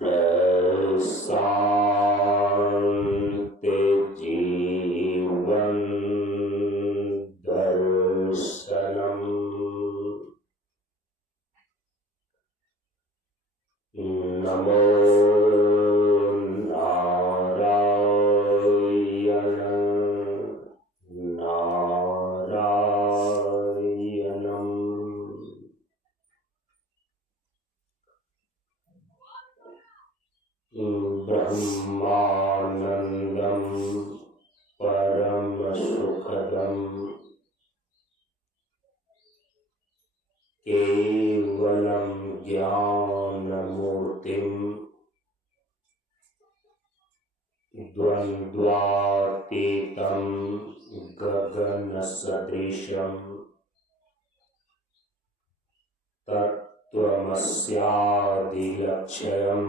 प्रशांत जीवन दर्शनम। नमो नारायण नारायणम। ब्रह्मानंदम परम सुखदम केवलम ज्ञानमूर्तिम द्वंद्वातीतं गगन सदृशम तत्त्वमस्यादिलक्ष्यम्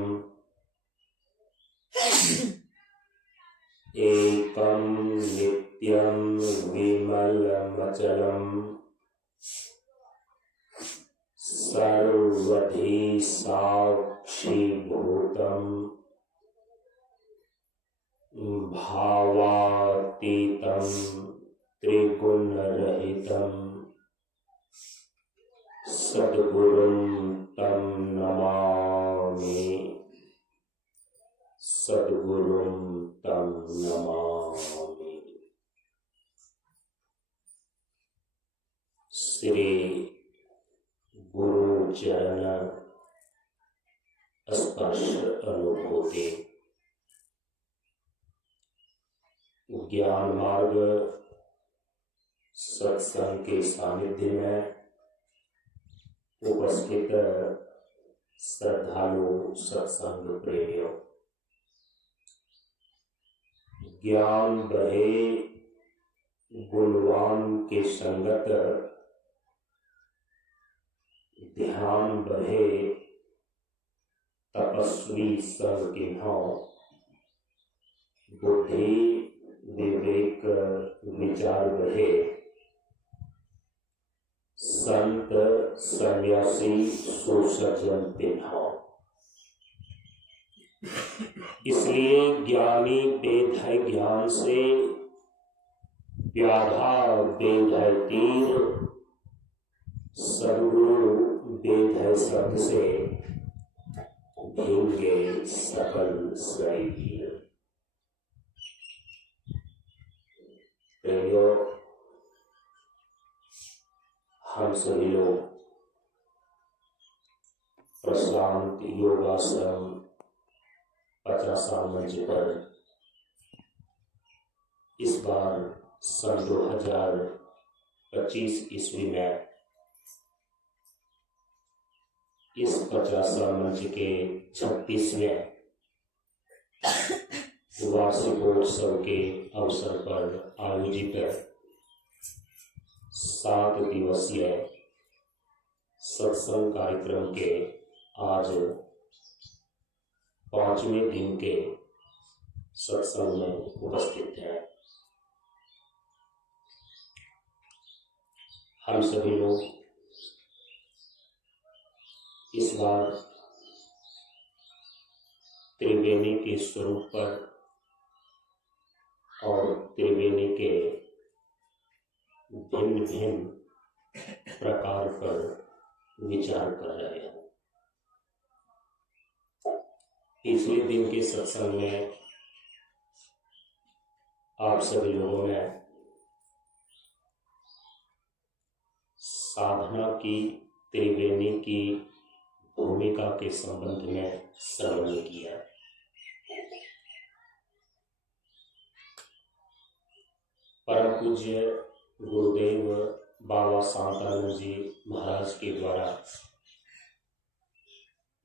एकं नित्यं विमलमचलम् सर्वधी साक्षीभूतम् भावातीतं त्रिगुणरहितम् सद्गुरुं तं नमामि सद्गुरुं तं नमामि। श्री गुरु चरण स्पर्श अनुभूति ज्ञान मार्ग सत्संग के सानिध्य में उपस्थित श्रद्धालु सत्संग प्रेमियों, ज्ञान बढ़े गुणवान के संगत, ध्यान बढ़े तपस्वी संग के भाव, बुद्धि विवेक विचार बढ़े संत सन्यासी सुसज्जन पिन्हाओ। इसलिए ज्ञानी वेद है ज्ञान से, व्याधा वेद है तीर, सद्गुरु वेद है शब्द से भींगे सकल शरीर। प्रेमियों, हम सभी लोग प्रशांत योगाश्रम 50 मंच पर इस बार सन 2025 ईस्वी में इस 50 मंच के 36वें वार्षिकोत्सव के अवसर पर आयोजित 7 दिवसीय सत्संग कार्यक्रम के आज 5वें दिन के सत्संग में उपस्थित हैं। हम सभी लोग इस बार त्रिवेणी के स्वरूप पर और त्रिवेणी के भिन्न भिन्न प्रकार पर विचार कर रहे हैं। पिछले दिन के सत्संग में आप सभी लोगों ने साधना की त्रिवेणी की भूमिका के संबंध में श्रवण किया। परम पूज्य गुरुदेव बाबा शांतानंद जी महाराज के द्वारा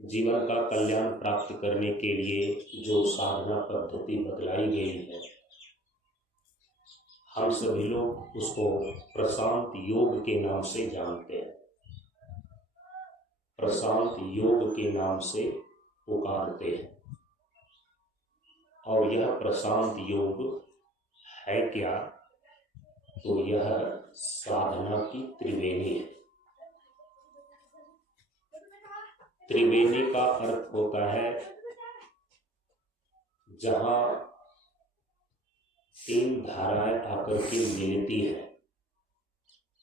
जीवन का कल्याण प्राप्त करने के लिए जो साधना पद्धति बतलाई गई है, हम सभी लोग उसको प्रशांत योग के नाम से जानते हैं, प्रशांत योग के नाम से पुकारते हैं। और यह प्रशांत योग है क्या? तो यह साधना की त्रिवेणी है। त्रिवेणी का अर्थ होता है जहां तीन धाराएं आकर के मिलती हैं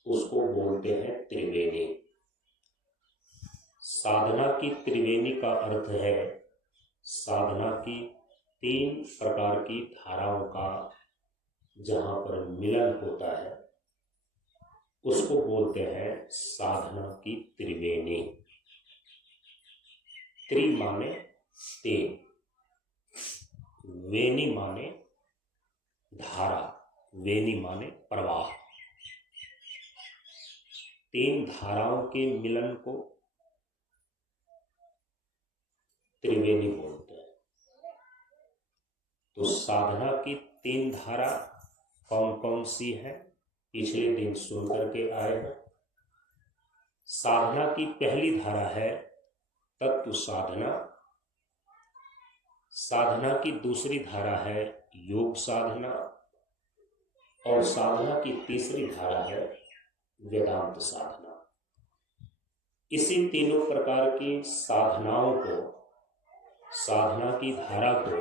उसको बोलते हैं त्रिवेणी। साधना की त्रिवेणी का अर्थ है साधना की तीन प्रकार की धाराओं का जहां पर मिलन होता है उसको बोलते हैं साधना की त्रिवेणी। त्रि माने तीन, वेणी माने धारा, वेणी माने प्रवाह। तीन धाराओं के मिलन को त्रिवेणी बोलते हैं। तो साधना की तीन धारा कौन कौन सी है पिछले दिन सुन करके आए हैं। साधना की पहली धारा है तत्व साधना। साधना की दूसरी धारा है योग साधना और साधना की तीसरी धारा है वेदांत साधना। इसी तीनों प्रकार की साधनाओं को, साधना की धारा को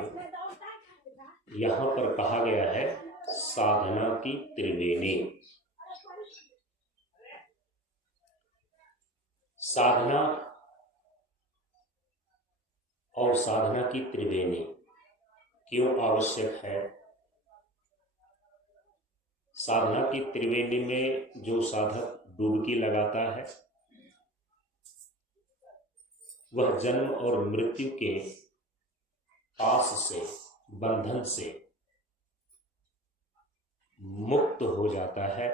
यहां पर कहा गया है साधना की त्रिवेणी। साधना और साधना की त्रिवेणी क्यों आवश्यक है? साधना की त्रिवेणी में जो साधक डुबकी लगाता है वह जन्म और मृत्यु के पास से, बंधन से मुक्त हो जाता है।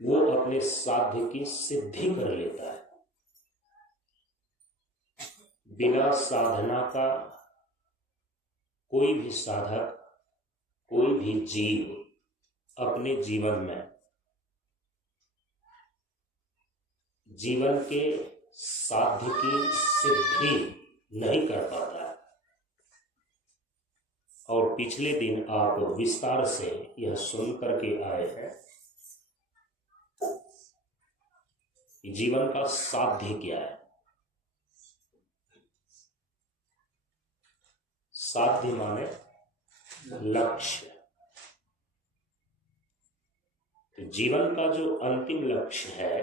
वो अपने साध्य की सिद्धि कर लेता है। बिना साधना का कोई भी साधक, कोई भी जीव अपने जीवन में, जीवन के साध्य की सिद्धि नहीं कर पाता है। और पिछले दिन आप विस्तार से यह सुन करके आए हैं कि जीवन का साध्य क्या है। साध्य माने लक्ष्य। तो जीवन का जो अंतिम लक्ष्य है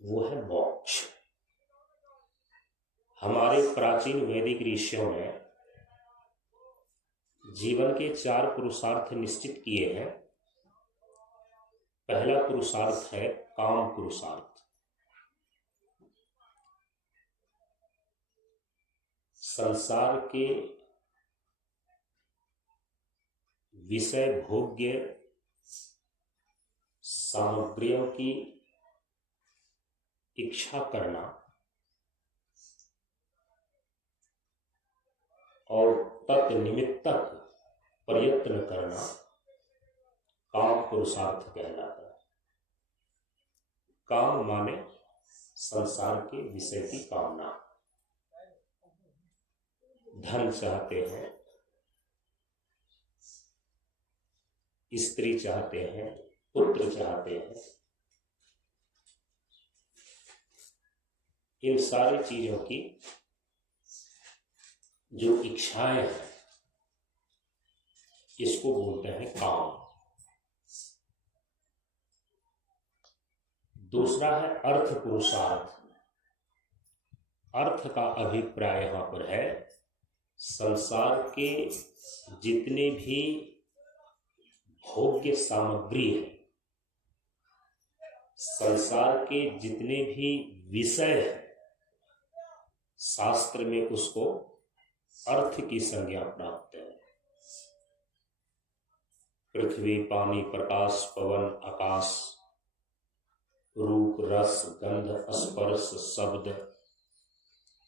वो है मोक्ष। हमारे प्राचीन वैदिक ऋषियों ने जीवन के 4 पुरुषार्थ निश्चित किए हैं। पहला पुरुषार्थ है काम पुरुषार्थ। संसार के विषय भोग्य सामग्रियों की इच्छा करना और तत्निमित्तक प्रयत्न करना काम पुरुषार्थ कहलाता है। काम माने संसार के विषय की कामना। धन चाहते हैं, स्त्री चाहते हैं, पुत्र चाहते हैं। इन सारी चीजों की जो इच्छाएं हैं इसको बोलते हैं काम। दूसरा है अर्थ पुरुषार्थ। अर्थ का अभिप्राय यहां पर है संसार के जितने भी भोग्य सामग्री है, संसार के जितने भी विषय है, शास्त्र में उसको अर्थ की संज्ञा प्राप्त है। पृथ्वी, पानी, प्रकाश, पवन, आकाश, रूप, रस, गंध, स्पर्श, शब्द,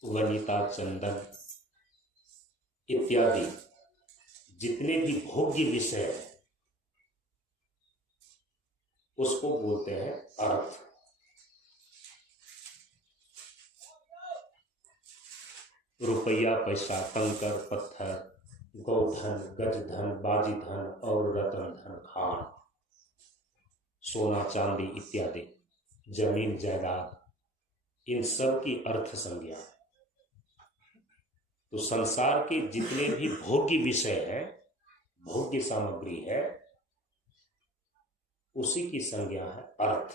वनिता, चंदन इत्यादि जितने भी भोग्य विषय है उसको बोलते हैं अर्थ। रुपया, पैसा, कंकर, पत्थर, गौधन, गजधन, बाजीधन और रतन धन, खान, सोना, चांदी इत्यादि, जमीन, जायदाद, इन सब की अर्थ संज्ञा है। तो संसार के जितने भी भोग्य विषय है, भोग्य सामग्री है, उसी की संज्ञा है अर्थ।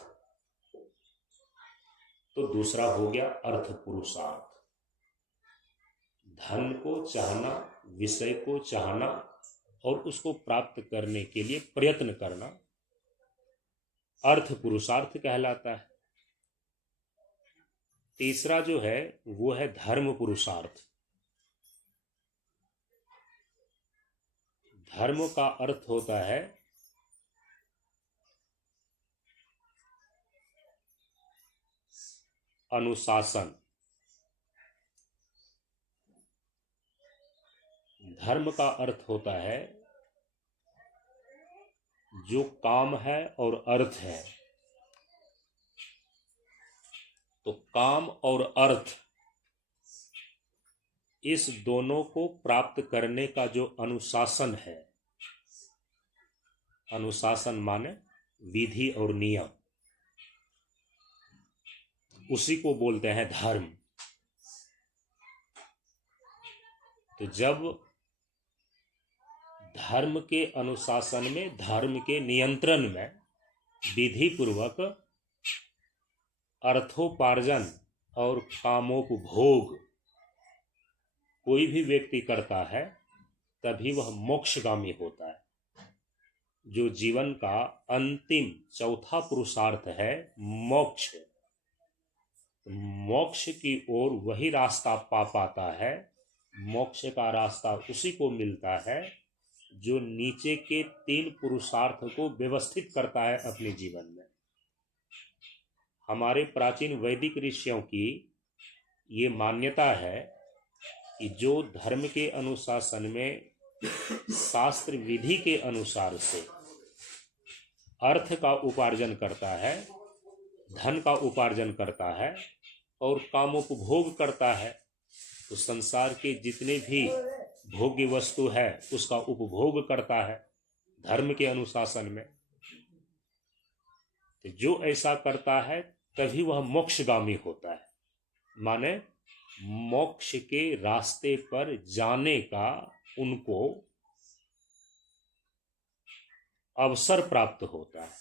तो दूसरा हो गया अर्थ पुरुषार्थ। धन को चाहना, विषय को चाहना और उसको प्राप्त करने के लिए प्रयत्न करना अर्थ पुरुषार्थ कहलाता है। तीसरा जो है वो है धर्म पुरुषार्थ। धर्म का अर्थ होता है अनुशासन। धर्म का अर्थ होता है जो काम है और अर्थ है। तो काम और अर्थ, इस दोनों को प्राप्त करने का जो अनुशासन है, अनुशासन माने विधि और नियम, उसी को बोलते हैं धर्म। तो जब धर्म के अनुशासन में, धर्म के नियंत्रण में विधि पूर्वक अर्थोपार्जन और कामोपभोग कोई भी व्यक्ति करता है, तभी वह मोक्षगामी होता है। जो जीवन का अंतिम चौथा पुरुषार्थ है मोक्ष, मोक्ष की ओर वही रास्ता पा पाता है। मोक्ष का रास्ता उसी को मिलता है जो नीचे के 3 पुरुषार्थ को व्यवस्थित करता है अपने जीवन में। हमारे प्राचीन वैदिक ऋषियों की ये मान्यता है कि जो धर्म के अनुशासन में शास्त्र विधि के अनुसार से अर्थ का उपार्जन करता है, धन का उपार्जन करता है और कामोपभोग करता है, तो संसार के जितने भी भोग्य वस्तु है उसका उपभोग करता है धर्म के अनुशासन में। तो जो ऐसा करता है तभी वह मोक्षगामी होता है, माने मोक्ष के रास्ते पर जाने का उनको अवसर प्राप्त होता है।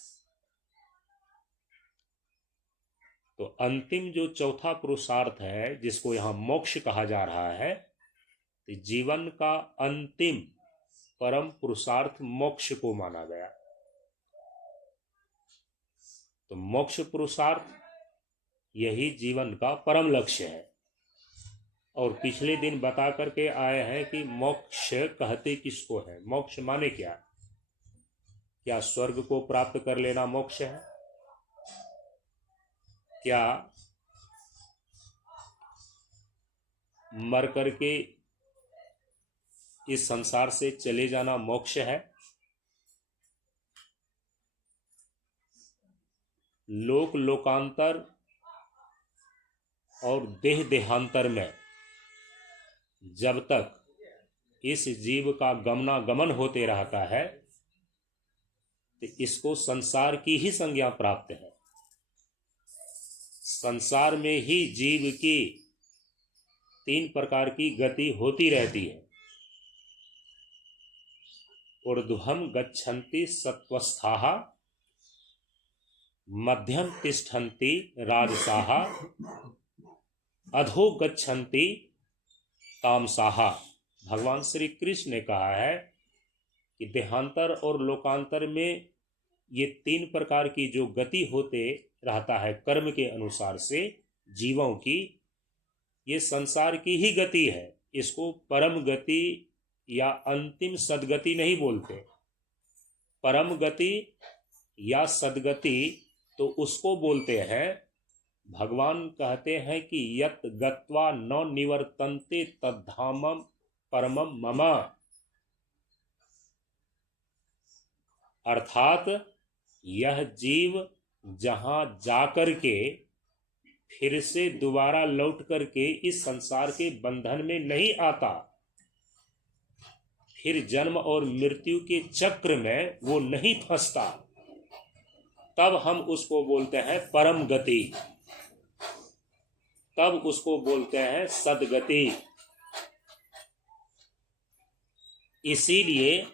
तो अंतिम जो चौथा पुरुषार्थ है जिसको यहाँ मोक्ष कहा जा रहा है, तो जीवन का अंतिम परम पुरुषार्थ मोक्ष को माना गया। तो मोक्ष पुरुषार्थ यही जीवन का परम लक्ष्य है। और पिछले दिन बता करके आए हैं कि मोक्ष कहते किसको है, मोक्ष माने क्या? क्या स्वर्ग को प्राप्त कर लेना मोक्ष है? क्या मर करके इस संसार से चले जाना मोक्ष है? लोक लोकांतर और देह देहांतर में जब तक इस जीव का गमनागमन होते रहता है तो इसको संसार की ही संज्ञा प्राप्त है। संसार में ही जीव की 3 प्रकार की गति होती रहती है। ऊर्ध्वं गच्छन्ति सत्वस्थाः, मध्यम तिष्ठन्ति राजसाः, अधो गच्छन्ति तामसाः। भगवान श्री कृष्ण ने कहा है कि देहांतर और लोकांतर में ये 3 प्रकार की जो गति होते रहता है कर्म के अनुसार से जीवों की, ये संसार की ही गति है। इसको परम गति या अंतिम सदगति नहीं बोलते। परम गति या सदगति तो उसको बोलते हैं, भगवान कहते हैं कि यत् गत्वा न निवर्तन्ते तद्धामं परमं मम, अर्थात यह जीव जहां जाकर के फिर से दोबारा लौट करके इस संसार के बंधन में नहीं आता, फिर जन्म और मृत्यु के चक्र में वो नहीं फंसता, तब हम उसको बोलते हैं परम गति, तब उसको बोलते हैं सदगति। इसीलिए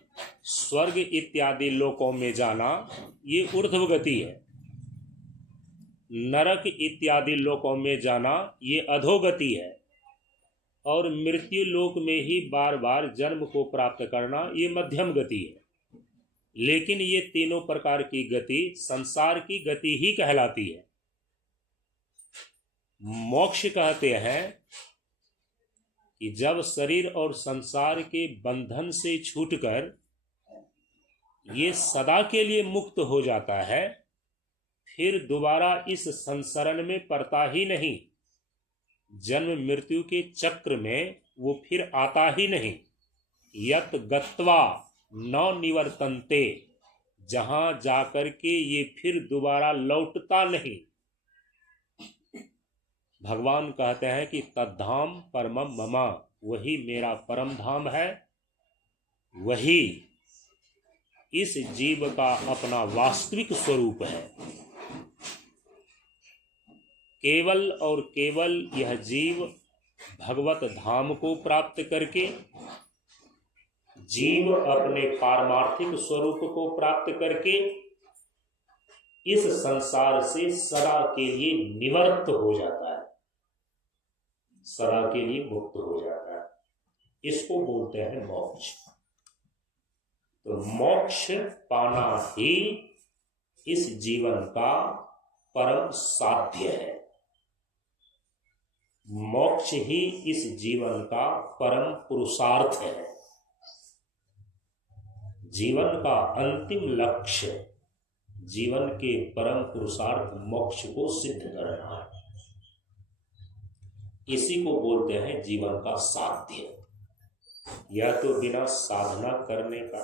स्वर्ग इत्यादि लोकों में जाना ये ऊर्ध्व गति है, नरक इत्यादि लोकों में जाना ये अधोगति है, और मृत्यु लोक में ही बार बार जन्म को प्राप्त करना ये मध्यम गति है। लेकिन ये तीनों प्रकार की गति संसार की गति ही कहलाती है। मोक्ष कहते हैं कि जब शरीर और संसार के बंधन से छूटकर ये सदा के लिए मुक्त हो जाता है, फिर दोबारा इस संसरण में पड़ता ही नहीं, जन्म मृत्यु के चक्र में वो फिर आता ही नहीं। यत गत्वा न निवर्तन्ते, जहां जाकर के ये फिर दोबारा लौटता नहीं। भगवान कहते हैं कि तद्धाम परमम मम, वही मेरा परम धाम है, वही इस जीव का अपना वास्तविक स्वरूप है। केवल और केवल यह जीव भगवत धाम को प्राप्त करके, जीव अपने पारमार्थिक स्वरूप को प्राप्त करके इस संसार से सदा के लिए निवृत्त हो जाता है, सदा के लिए मुक्त हो जाता है। इसको बोलते हैं मोक्ष। तो मोक्ष पाना ही इस जीवन का परम साध्य है, मोक्ष ही इस जीवन का परम पुरुषार्थ है। जीवन का अंतिम लक्ष्य, जीवन के परम पुरुषार्थ मोक्ष को सिद्ध करना है। इसी को बोलते हैं जीवन का साध्य। यह तो बिना साधना करने का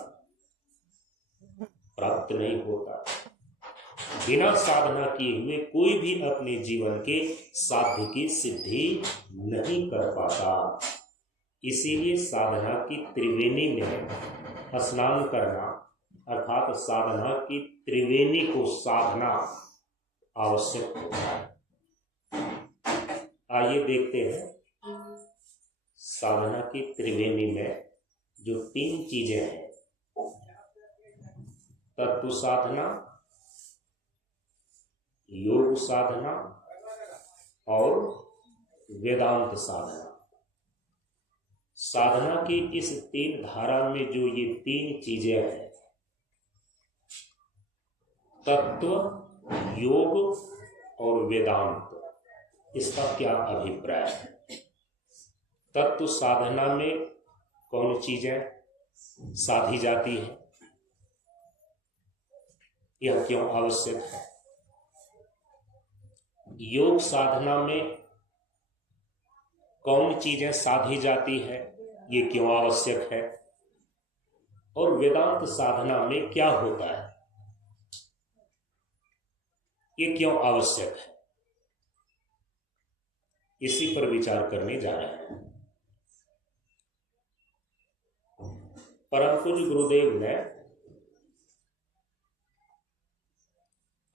प्राप्त नहीं होता। बिना साधना किए हुए कोई भी अपने जीवन के साध्य की सिद्धि नहीं कर पाता। इसीलिए साधना की त्रिवेणी में स्नान करना, अर्थात साधना की त्रिवेणी को साधना आवश्यक होता है। आइए देखते हैं साधना की त्रिवेणी में जो 3 चीजें हैं, तत्व साधना, योग साधना और वेदांत साधना। साधना की इस 3 धारा में जो ये 3 चीजें हैं, तत्व, योग और वेदांत, इसका क्या अभिप्राय है? तत्व साधना में कौन चीजें साधी जाती है, यह क्यों आवश्यक है? योग साधना में कौन चीजें साधी जाती है, ये क्यों आवश्यक है? और वेदांत साधना में क्या होता है, ये क्यों आवश्यक है? इसी पर विचार करने जा रहे हैं। परम पूज्य गुरुदेव ने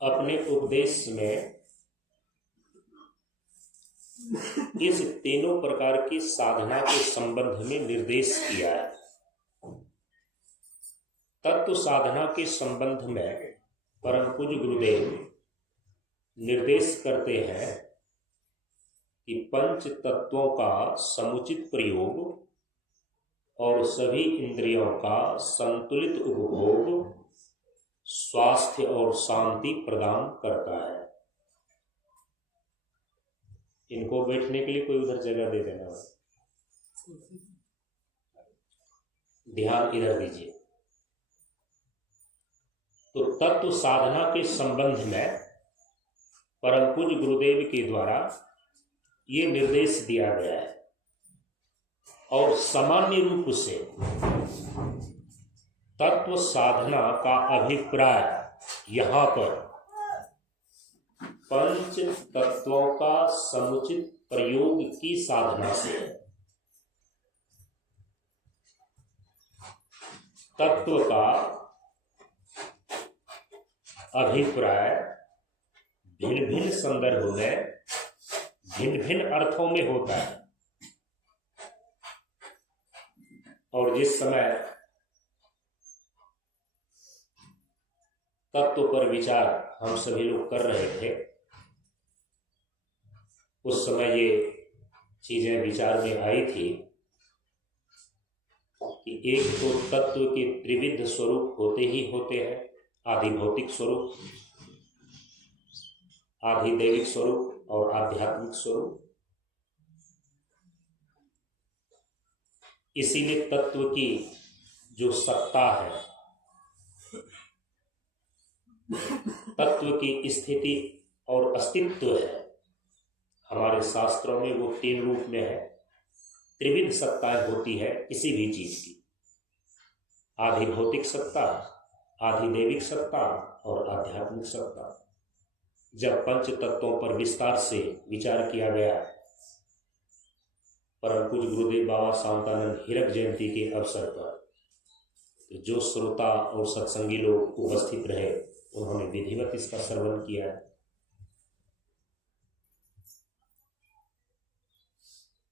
अपने उपदेश में इस तीनों प्रकार की साधना के संबंध में निर्देश किया है। तत्व साधना के संबंध में परम पूज्य गुरुदेव निर्देश करते हैं कि 5 तत्वों का समुचित प्रयोग और सभी इंद्रियों का संतुलित उपभोग स्वास्थ्य और शांति प्रदान करता है। इनको बैठने के लिए कोई उधर जगह दे देना, ध्यान इधर दीजिए। तो तत्व साधना के संबंध में परम पूज्य गुरुदेव के द्वारा ये निर्देश दिया गया है, और सामान्य रूप से तत्व साधना का अभिप्राय यहाँ पर 5 तत्वों का समुचित प्रयोग की साधना से है। तत्व का अभिप्राय भिन्न भिन्न संदर्भ में भिन्न भिन्न अर्थों में होता है, और जिस समय तत्व पर विचार हम सभी लोग कर रहे थे, उस समय ये चीजें विचार में आई थी कि एक तो तत्व के त्रिविध स्वरूप होते ही होते हैं, आदि भौतिक स्वरूप, आदि दैविक स्वरूप और आध्यात्मिक स्वरूप। इसीलिए तत्व की जो सत्ता है, तत्व की स्थिति और अस्तित्व है, हमारे शास्त्रों में वो 3 रूप में है। त्रिविध सत्ताएं होती है किसी भी चीज की, आधि भौतिक सत्ता, आधि दैविक सत्ता और आध्यात्मिक सत्ता। जब पंच तत्वों पर विस्तार से विचार किया गया, परम पूज्य गुरुदेव बाबा शांतानंद हीरक जयंती के अवसर पर, तो जो श्रोता और सत्संगी लोग उपस्थित रहे, उन्होंने विधिवत इसका श्रवण किया।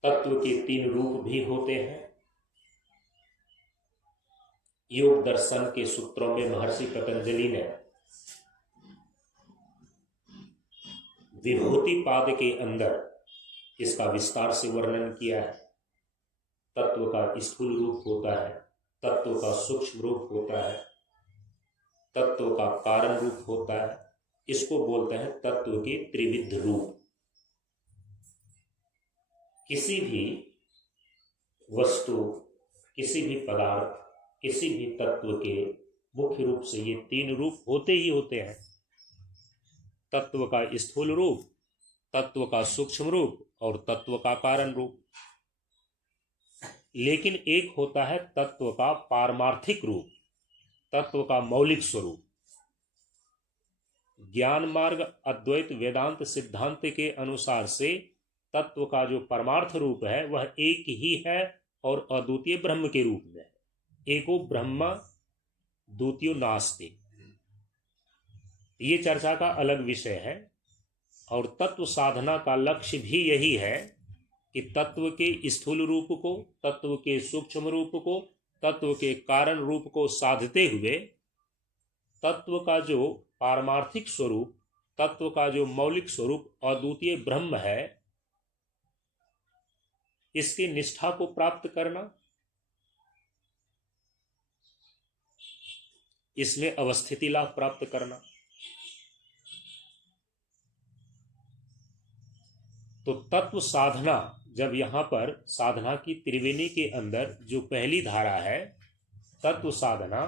तत्व के 3 रूप भी होते हैं। योग दर्शन के सूत्रों में महर्षि पतंजलि ने विभूति पाद के अंदर इसका विस्तार से वर्णन किया है। तत्व का स्थूल रूप होता है, तत्व का सूक्ष्म रूप होता है, तत्व का कारण रूप होता है। इसको बोलते हैं तत्व के त्रिविध रूप। किसी भी वस्तु, किसी भी पदार्थ, किसी भी तत्व के मुख्य रूप से ये 3 रूप होते ही होते हैं। तत्व का स्थूल रूप, तत्व का सूक्ष्म रूप और तत्व का कारण रूप। लेकिन एक होता है तत्व का पारमार्थिक रूप, तत्व का मौलिक स्वरूप। ज्ञान मार्ग अद्वैत वेदांत सिद्धांत के अनुसार से तत्व का जो परमार्थ रूप है वह एक ही है और अद्वितीय ब्रह्म के रूप में है। एको ब्रह्म द्वितीयो नास्ति। ये चर्चा का अलग विषय है। और तत्व साधना का लक्ष्य भी यही है कि तत्व के स्थूल रूप को, तत्व के सूक्ष्म रूप को, तत्व के कारण रूप को साधते हुए तत्व का जो पारमार्थिक स्वरूप, तत्व का जो मौलिक स्वरूप अद्वितीय ब्रह्म है, इसकी निष्ठा को प्राप्त करना, इसमें अवस्थिति लाभ प्राप्त करना। तो तत्व साधना, जब यहां पर साधना की त्रिवेणी के अंदर जो पहली धारा है तत्व साधना,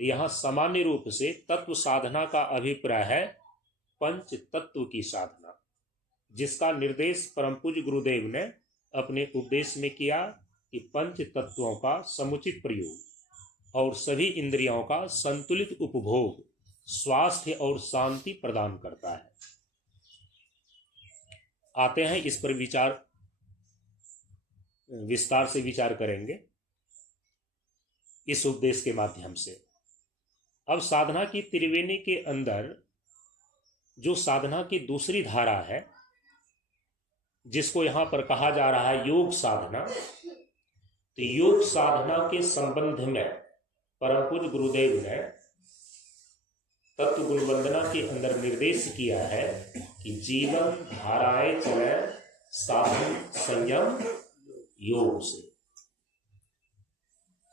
यहां सामान्य रूप से तत्व साधना का अभिप्राय है पंच तत्व की साधना, जिसका निर्देश परम पूज्य गुरुदेव ने अपने उपदेश में किया कि पंच तत्वों का समुचित प्रयोग और सभी इंद्रियों का संतुलित उपभोग स्वास्थ्य और शांति प्रदान करता है। आते हैं इस पर विचार, विस्तार से विचार करेंगे इस उपदेश के माध्यम से। अब साधना की त्रिवेणी के अंदर जो साधना की दूसरी धारा है, जिसको यहां पर कहा जा रहा है योग साधना, तो योग साधना के संबंध में परम पूज्य गुरुदेव ने तत्व गुण वंदना के अंदर निर्देश किया है कि जीवन धाराएं चले साधन संयम योग से।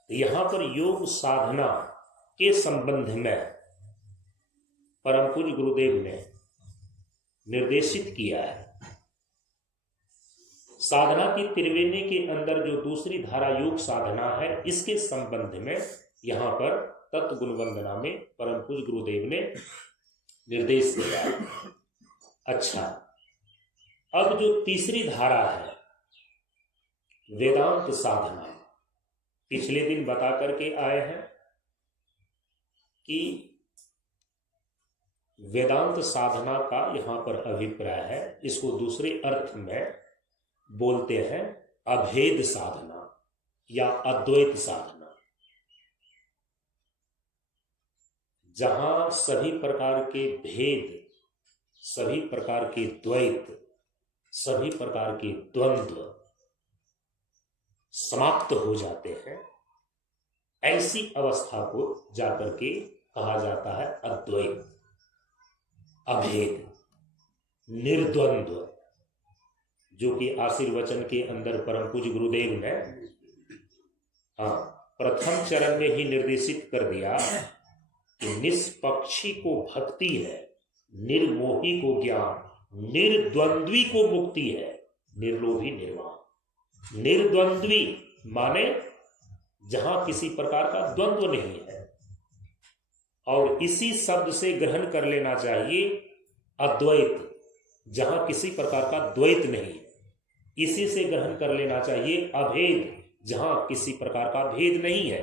यहां पर योग साधना के संबंध में परम पूज्य गुरुदेव ने निर्देशित किया है। साधना की त्रिवेणी के अंदर जो दूसरी धारा योग साधना है, इसके संबंध में यहां पर तत्व गुण वंदना में परम पूज्य गुरुदेव ने निर्देश दिया। अच्छा, अब जो तीसरी धारा है वेदांत साधना, पिछले दिन बता करके आए हैं कि वेदांत साधना का यहां पर अभिप्राय है, इसको दूसरे अर्थ में बोलते हैं अभेद साधना या अद्वैत साधना, जहां सभी प्रकार के भेद, सभी प्रकार के द्वैत, सभी प्रकार के द्वंद्व समाप्त हो जाते हैं। ऐसी अवस्था को जाकर के कहा जाता है अद्वैत, अभेद, निर्द्वंद्व, जो कि आशीर्वचन के अंदर परम पूज्य गुरुदेव ने प्रथम चरण में ही निर्देशित कर दिया कि निष्पक्षी को भक्ति है, निर्मोही को ज्ञान, निर्द्वंद्वी को मुक्ति है, निर्लोभी निर्वाण। निर्द्वंद्वी माने जहां किसी प्रकार का द्वंद्व नहीं है, और इसी शब्द से ग्रहण कर लेना चाहिए अद्वैत, जहां किसी प्रकार का द्वैत नहीं है। इसी से ग्रहण कर लेना चाहिए अभेद, जहां किसी प्रकार का भेद नहीं है,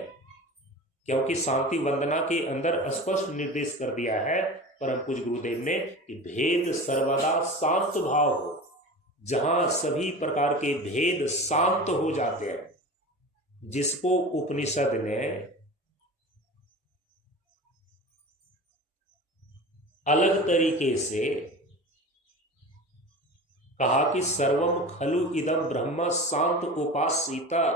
क्योंकि शांति वंदना के अंदर स्पष्ट निर्देश कर दिया है परम पूज्य गुरुदेव ने कि भेद सर्वदा शांत भाव हो। जहां सभी प्रकार के भेद शांत हो जाते हैं, जिसको उपनिषद ने अलग तरीके से कहा कि सर्वम खलु इदम ब्रह्म शांत उपासिता।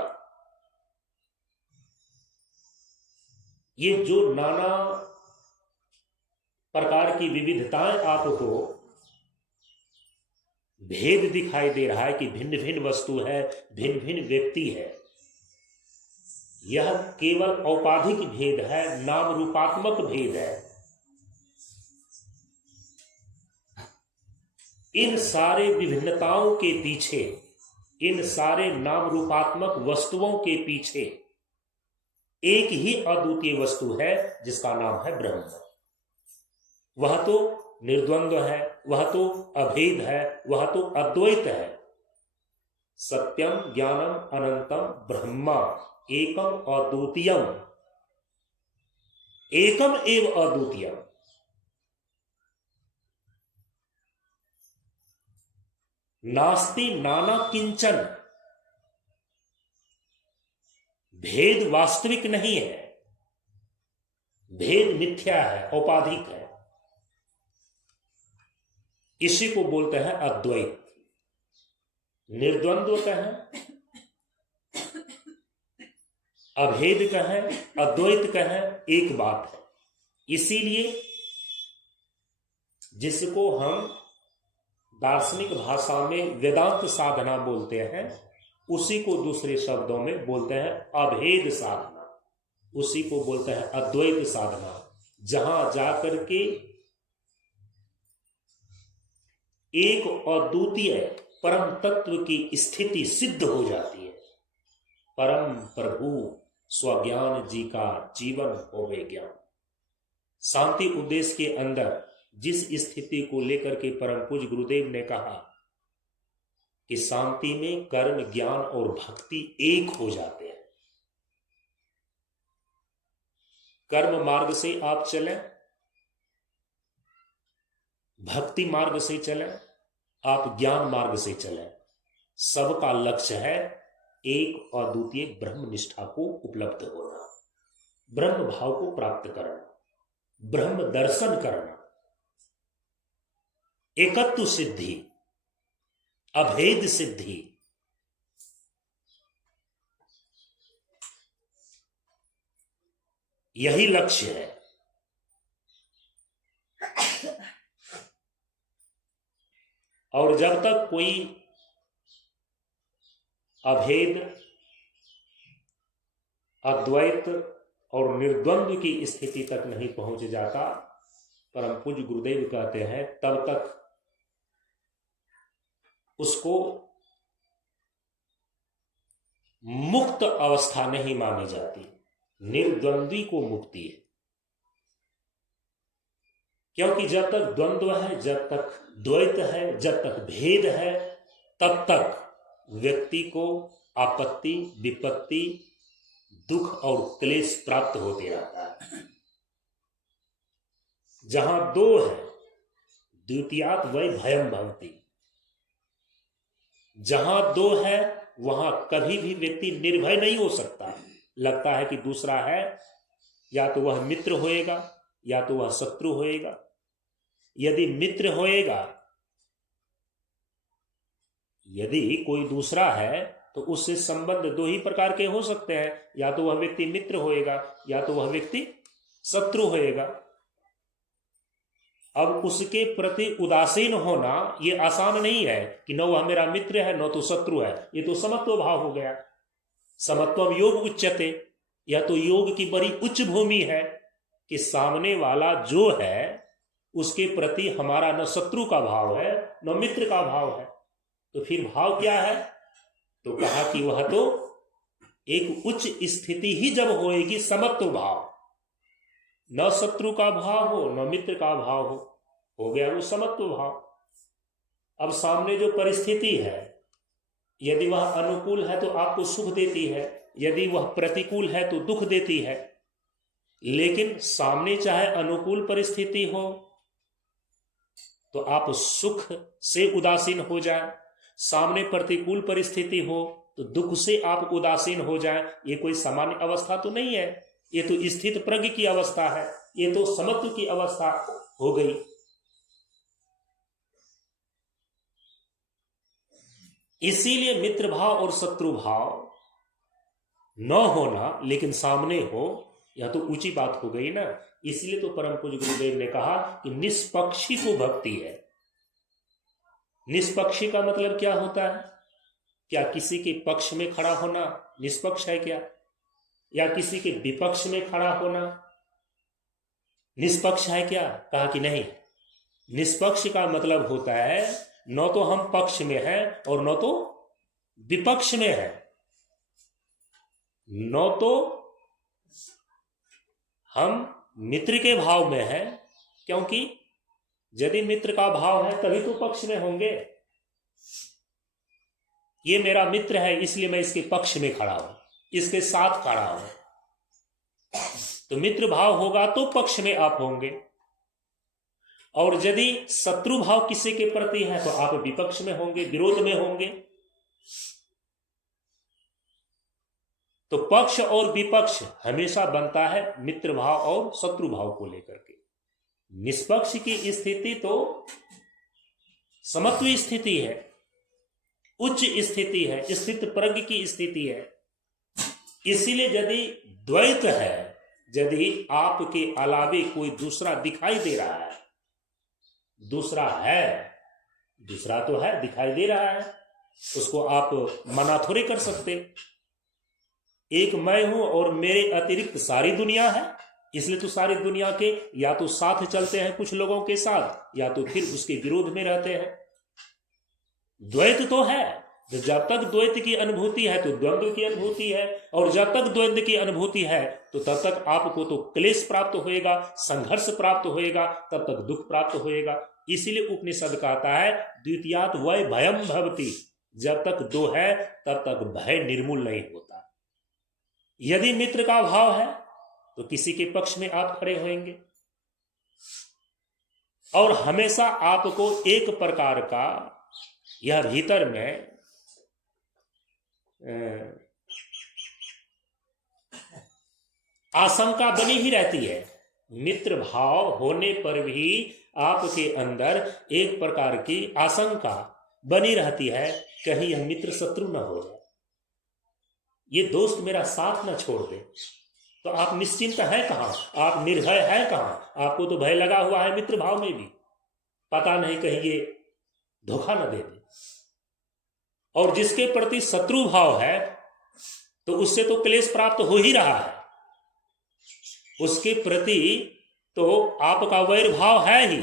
ये जो नाना प्रकार की विविधताएं आपको भेद दिखाई दे रहा है कि भिन्न भिन्न वस्तु है, भिन्न भिन्न व्यक्ति है, यह केवल औपाधिक भेद है, नाम रूपात्मक भेद है। इन सारे विभिन्नताओं के पीछे, इन सारे नाम रूपात्मक वस्तुओं के पीछे एक ही अद्वितीय वस्तु है, जिसका नाम है ब्रह्म। वह तो निर्द्वंद्व है, वह तो अभेद है, वह तो अद्वैत है। सत्यम ज्ञानम अनंतम ब्रह्मा एकम अद्वितीयम, एकम एव अद्वितीयम। नास्ति नाना किंचन, भेद वास्तविक नहीं है, भेद मिथ्या है, औपाधिक है। इसी को बोलते हैं अद्वैत। निर्द्वंद्व कहें, अभेद कहें, अद्वैत कहें, एक बात है। इसीलिए जिसको हम दार्शनिक भाषा में वेदांत साधना बोलते हैं, उसी को दूसरे शब्दों में बोलते हैं अभेद साधना, उसी को बोलते हैं अद्वैत साधना। जहां जाकर के एक अद्वितीय परम तत्व की स्थिति सिद्ध हो जाती है। परम प्रभु स्वज्ञान जी का जीवन होवे ज्ञान। शांति उपदेश के अंदर जिस स्थिति को लेकर के परम पूज्य गुरुदेव ने कहा कि शांति में कर्म, ज्ञान और भक्ति एक हो जाते हैं। कर्म मार्ग से आप चलें, भक्ति मार्ग से चलें, आप ज्ञान मार्ग से चलें, सबका लक्ष्य है एक अद्वितीय ब्रह्म निष्ठा को उपलब्ध होना, ब्रह्म भाव को प्राप्त करना, ब्रह्म दर्शन करना, एकत्व सिद्धि, अभेद सिद्धि। यही लक्ष्य है। और जब तक कोई अभेद, अद्वैत और निर्द्वंद्व की स्थिति तक नहीं पहुंच जाता, परम पूज्य गुरुदेव कहते हैं, तब तक उसको मुक्त अवस्था नहीं मानी जाती। निर्द्वंद्वी को मुक्ति है, क्योंकि जब तक द्वंद्व है, जब तक द्वैत है, जब तक भेद है, तब तक व्यक्ति को आपत्ति, विपत्ति, दुख और क्लेश प्राप्त होते रहता है। जहां दो है, द्वितीयात् वै भयम भवति। जहां दो है, वहां कभी भी व्यक्ति निर्भय नहीं हो सकता। लगता है कि दूसरा है, या तो वह मित्र होएगा या तो वह शत्रु होएगा। यदि मित्र होएगा, यदि कोई दूसरा है, तो उससे संबंध दो ही प्रकार के हो सकते हैं। या तो वह व्यक्ति मित्र होएगा या तो वह व्यक्ति शत्रु होएगा। अब उसके प्रति उदासीन होना ये आसान नहीं है कि न वह मेरा मित्र है न तो शत्रु है, ये तो समत्व भाव हो गया। समत्वम योग उच्चते, यह तो योग की बड़ी उच्च भूमि है कि सामने वाला जो है उसके प्रति हमारा न शत्रु का भाव है न मित्र का भाव है। तो फिर भाव क्या है? तो कहा कि वह तो एक उच्च स्थिति ही जब होएगी समत्व भाव, न शत्रु का भाव हो न मित्र का भाव हो गया वो समत्व भाव। अब सामने जो परिस्थिति है, यदि वह अनुकूल है तो आपको सुख देती है, यदि वह प्रतिकूल है तो दुख देती है। लेकिन सामने चाहे अनुकूल परिस्थिति हो तो आप सुख से उदासीन हो जाए, सामने प्रतिकूल परिस्थिति हो तो दुख से आप उदासीन हो जाए, ये कोई सामान्य अवस्था तो नहीं है, ये तो स्थित प्रज्ञ की अवस्था है, ये तो समत्व की अवस्था हो गई। इसीलिए मित्र भाव और शत्रु भाव न होना लेकिन सामने हो, यह तो ऊंची बात हो गई ना। इसलिए तो परम पूज्य गुरुदेव ने कहा कि निष्पक्षी को भक्ति है। निष्पक्षी का मतलब क्या होता है? क्या किसी के पक्ष में खड़ा होना निष्पक्ष है क्या? या किसी के विपक्ष में खड़ा होना निष्पक्ष है क्या? कहा कि नहीं। निष्पक्ष का मतलब होता है न तो हम पक्ष में हैं और न तो विपक्ष में हैं, न तो हम मित्र के भाव में हैं, क्योंकि यदि मित्र का भाव है तभी तो पक्ष में होंगे। ये मेरा मित्र है इसलिए मैं इसके पक्ष में खड़ा हूं, इसके साथ खड़ा हूं। तो मित्र भाव होगा तो पक्ष में आप होंगे, और यदि शत्रु भाव किसी के प्रति है तो आप विपक्ष में होंगे, विरोध में होंगे। तो पक्ष और विपक्ष हमेशा बनता है मित्र भाव और शत्रु भाव को लेकर के। निष्पक्ष की स्थिति तो समत्व स्थिति है, उच्च स्थिति है, स्थित प्रज्ञ की स्थिति है। इसीलिए यदि द्वैत है, यदि आपके अलावे कोई दूसरा दिखाई दे रहा है, दूसरा है, दूसरा तो है दिखाई दे रहा है, उसको आप मना थोड़े कर सकते। एक मैं हूं और मेरे अतिरिक्त सारी दुनिया है, इसलिए तो सारी दुनिया के या तो साथ चलते हैं कुछ लोगों के साथ, या तो फिर उसके विरोध में रहते हैं। द्वैत तो है, तो जब तक द्वैत की अनुभूति है तो द्वंद्व की अनुभूति है, और जब तक द्वंद्व की अनुभूति है तो तब तक आपको तो क्लेश प्राप्त होएगा, संघर्ष प्राप्त होएगा, तब तक दुख प्राप्त होएगा। इसीलिए उपनिषद कहता है द्वितीयात् वै भयम भवति, जब तक दो है तब तक भय निर्मूल नहीं होता। यदि मित्र का भाव है तो किसी के पक्ष में आप खड़े होंगे, और हमेशा आपको एक प्रकार का यह भीतर में आशंका बनी ही रहती है। मित्र भाव होने पर भी आपके अंदर एक प्रकार की आशंका बनी रहती है, कहीं यह मित्र शत्रु न हो जाए, ये दोस्त मेरा साथ न छोड़ दे। तो आप निश्चिंत हैं कहां, आप निर्भय हैं कहां? आपको तो भय लगा हुआ है मित्र भाव में भी, पता नहीं कहीं ये धोखा न दे दे। और जिसके प्रति शत्रु भाव है तो उससे तो क्लेश प्राप्त हो ही रहा है, उसके प्रति तो आपका वैर भाव है ही,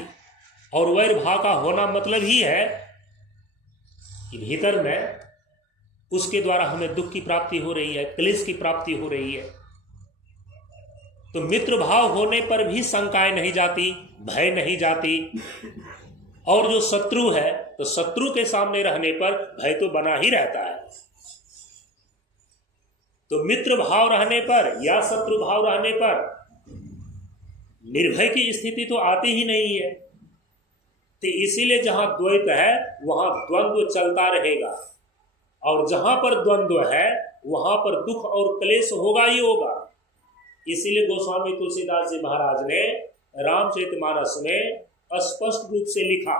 और वैर भाव का होना मतलब ही है कि भीतर में उसके द्वारा हमें दुख की प्राप्ति हो रही है, क्लेश की प्राप्ति हो रही है। तो मित्र भाव होने पर भी शंकाएं नहीं जाती, भय नहीं जाती, और जो शत्रु है तो शत्रु के सामने रहने पर भय तो बना ही रहता है। तो मित्र भाव रहने पर या शत्रु भाव रहने पर निर्भय की स्थिति तो आती ही नहीं है। तो इसीलिए जहां द्वैत है वहां द्वंद्व चलता रहेगा, और जहां पर द्वंद्व है वहां पर दुख और क्लेश होगा ही होगा। इसीलिए गोस्वामी तुलसीदास जी महाराज ने रामचरितमानस में स्पष्ट रूप से लिखा,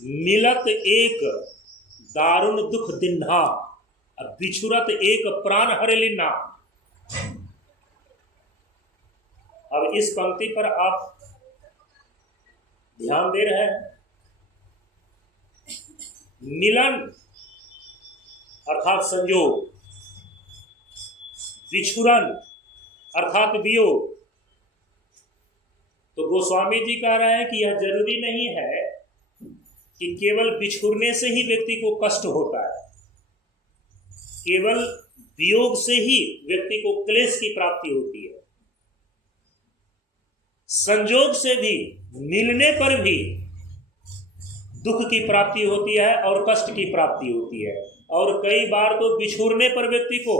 मिलत एक दारुण दुख दिन्हा, अब बिछुरत एक प्राण हरेली ना। अब इस पंक्ति पर आप ध्यान दे रहे हैं। मिलन अर्थात संयोग, बिछुरन अर्थात वियोग। तो गोस्वामी जी कह रहे हैं कि यह जरूरी नहीं है कि केवल बिछुरने से ही व्यक्ति को कष्ट होता है, केवल वियोग से ही व्यक्ति को क्लेश की प्राप्ति होती है। संजोग से भी, मिलने पर भी दुख की प्राप्ति होती है और कष्ट की प्राप्ति होती है। और कई बार तो बिछुरने पर व्यक्ति को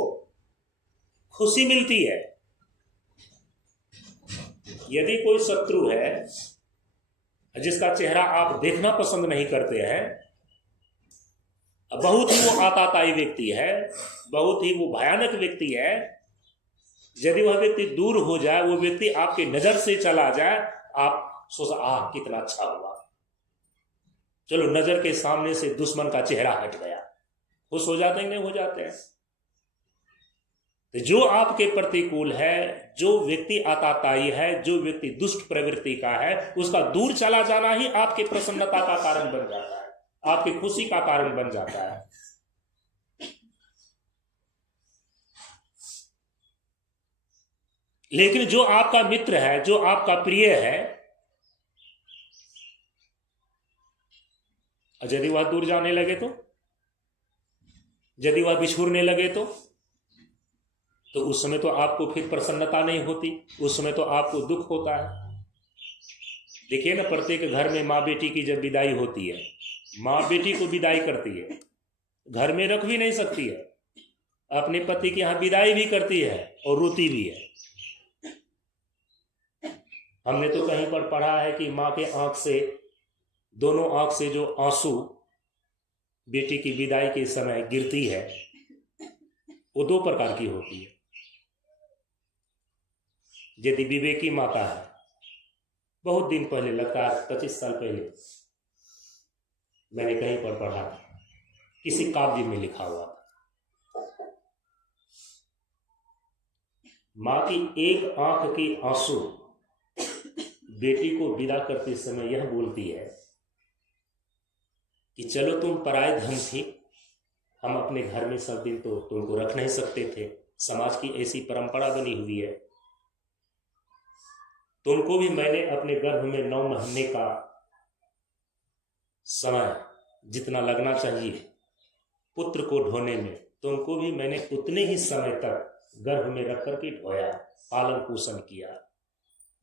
खुशी मिलती है। यदि कोई शत्रु है जिसका चेहरा आप देखना पसंद नहीं करते हैं, बहुत ही वो आताताई व्यक्ति है, बहुत ही वो भयानक व्यक्ति है, यदि वह व्यक्ति दूर हो जाए, वो व्यक्ति आपकी नजर से चला जाए, आप सोचा कितना अच्छा हुआ, चलो नजर के सामने से दुश्मन का चेहरा हट गया। खुश हो जाते हैं नहीं हो जाते हैं? तो जो आपके प्रतिकूल है, जो व्यक्ति आताताई है, जो व्यक्ति दुष्ट प्रवृत्ति का है, उसका दूर चला जाना ही आपके प्रसन्नता का कारण बन जाता है, आपकी खुशी का कारण बन जाता है। लेकिन जो आपका मित्र है, जो आपका प्रिय है, यदि वह दूर जाने लगे तो, यदि वह बिछुरने लगे तो उस समय तो आपको फिर प्रसन्नता नहीं होती, उस समय तो आपको दुख होता है। देखिए ना, प्रत्येक घर में माँ बेटी की जब विदाई होती है, माँ बेटी को विदाई करती है, घर में रख भी नहीं सकती है, अपने पति के यहाँ विदाई भी करती है और रोती भी है। हमने तो कहीं पर पढ़ा है कि माँ के आंख से, दोनों आंख से जो आंसू बेटी की विदाई के समय गिरती है, वो दो प्रकार की होती है। यदि विवेकी माता है, बहुत दिन पहले, लगता है 25 साल पहले मैंने कहीं पर पढ़ा था, किसी काव्य में लिखा हुआ था, माँ की एक आंख की आंसू बेटी को विदा करते समय यह बोलती है कि चलो तुम पराये धन थी, हम अपने घर में सब दिन तो तुमको रख नहीं सकते थे, समाज की ऐसी परंपरा बनी हुई है, तुमको भी मैंने अपने गर्भ में 9 महीने का समय जितना लगना चाहिए पुत्र को ढोने में, तुमको भी मैंने उतने ही समय तक गर्भ में रख करके ढोया, पालन पोषण किया।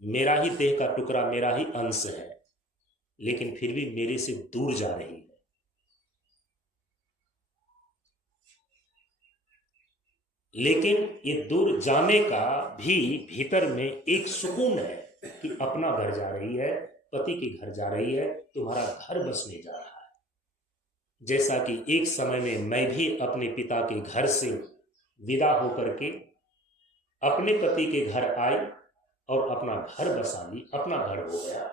मेरा ही देह का टुकड़ा, मेरा ही अंश है, लेकिन फिर भी मेरे से दूर जा रही है। लेकिन ये दूर जाने का भी भीतर में एक सुकून है कि अपना घर जा रही है, पति के घर जा रही है, तुम्हारा घर बसने जा रहा है। जैसा कि एक समय में मैं भी अपने पिता के घर से विदा होकर के अपने पति के घर आई और अपना घर बसा ली, अपना घर हो गया।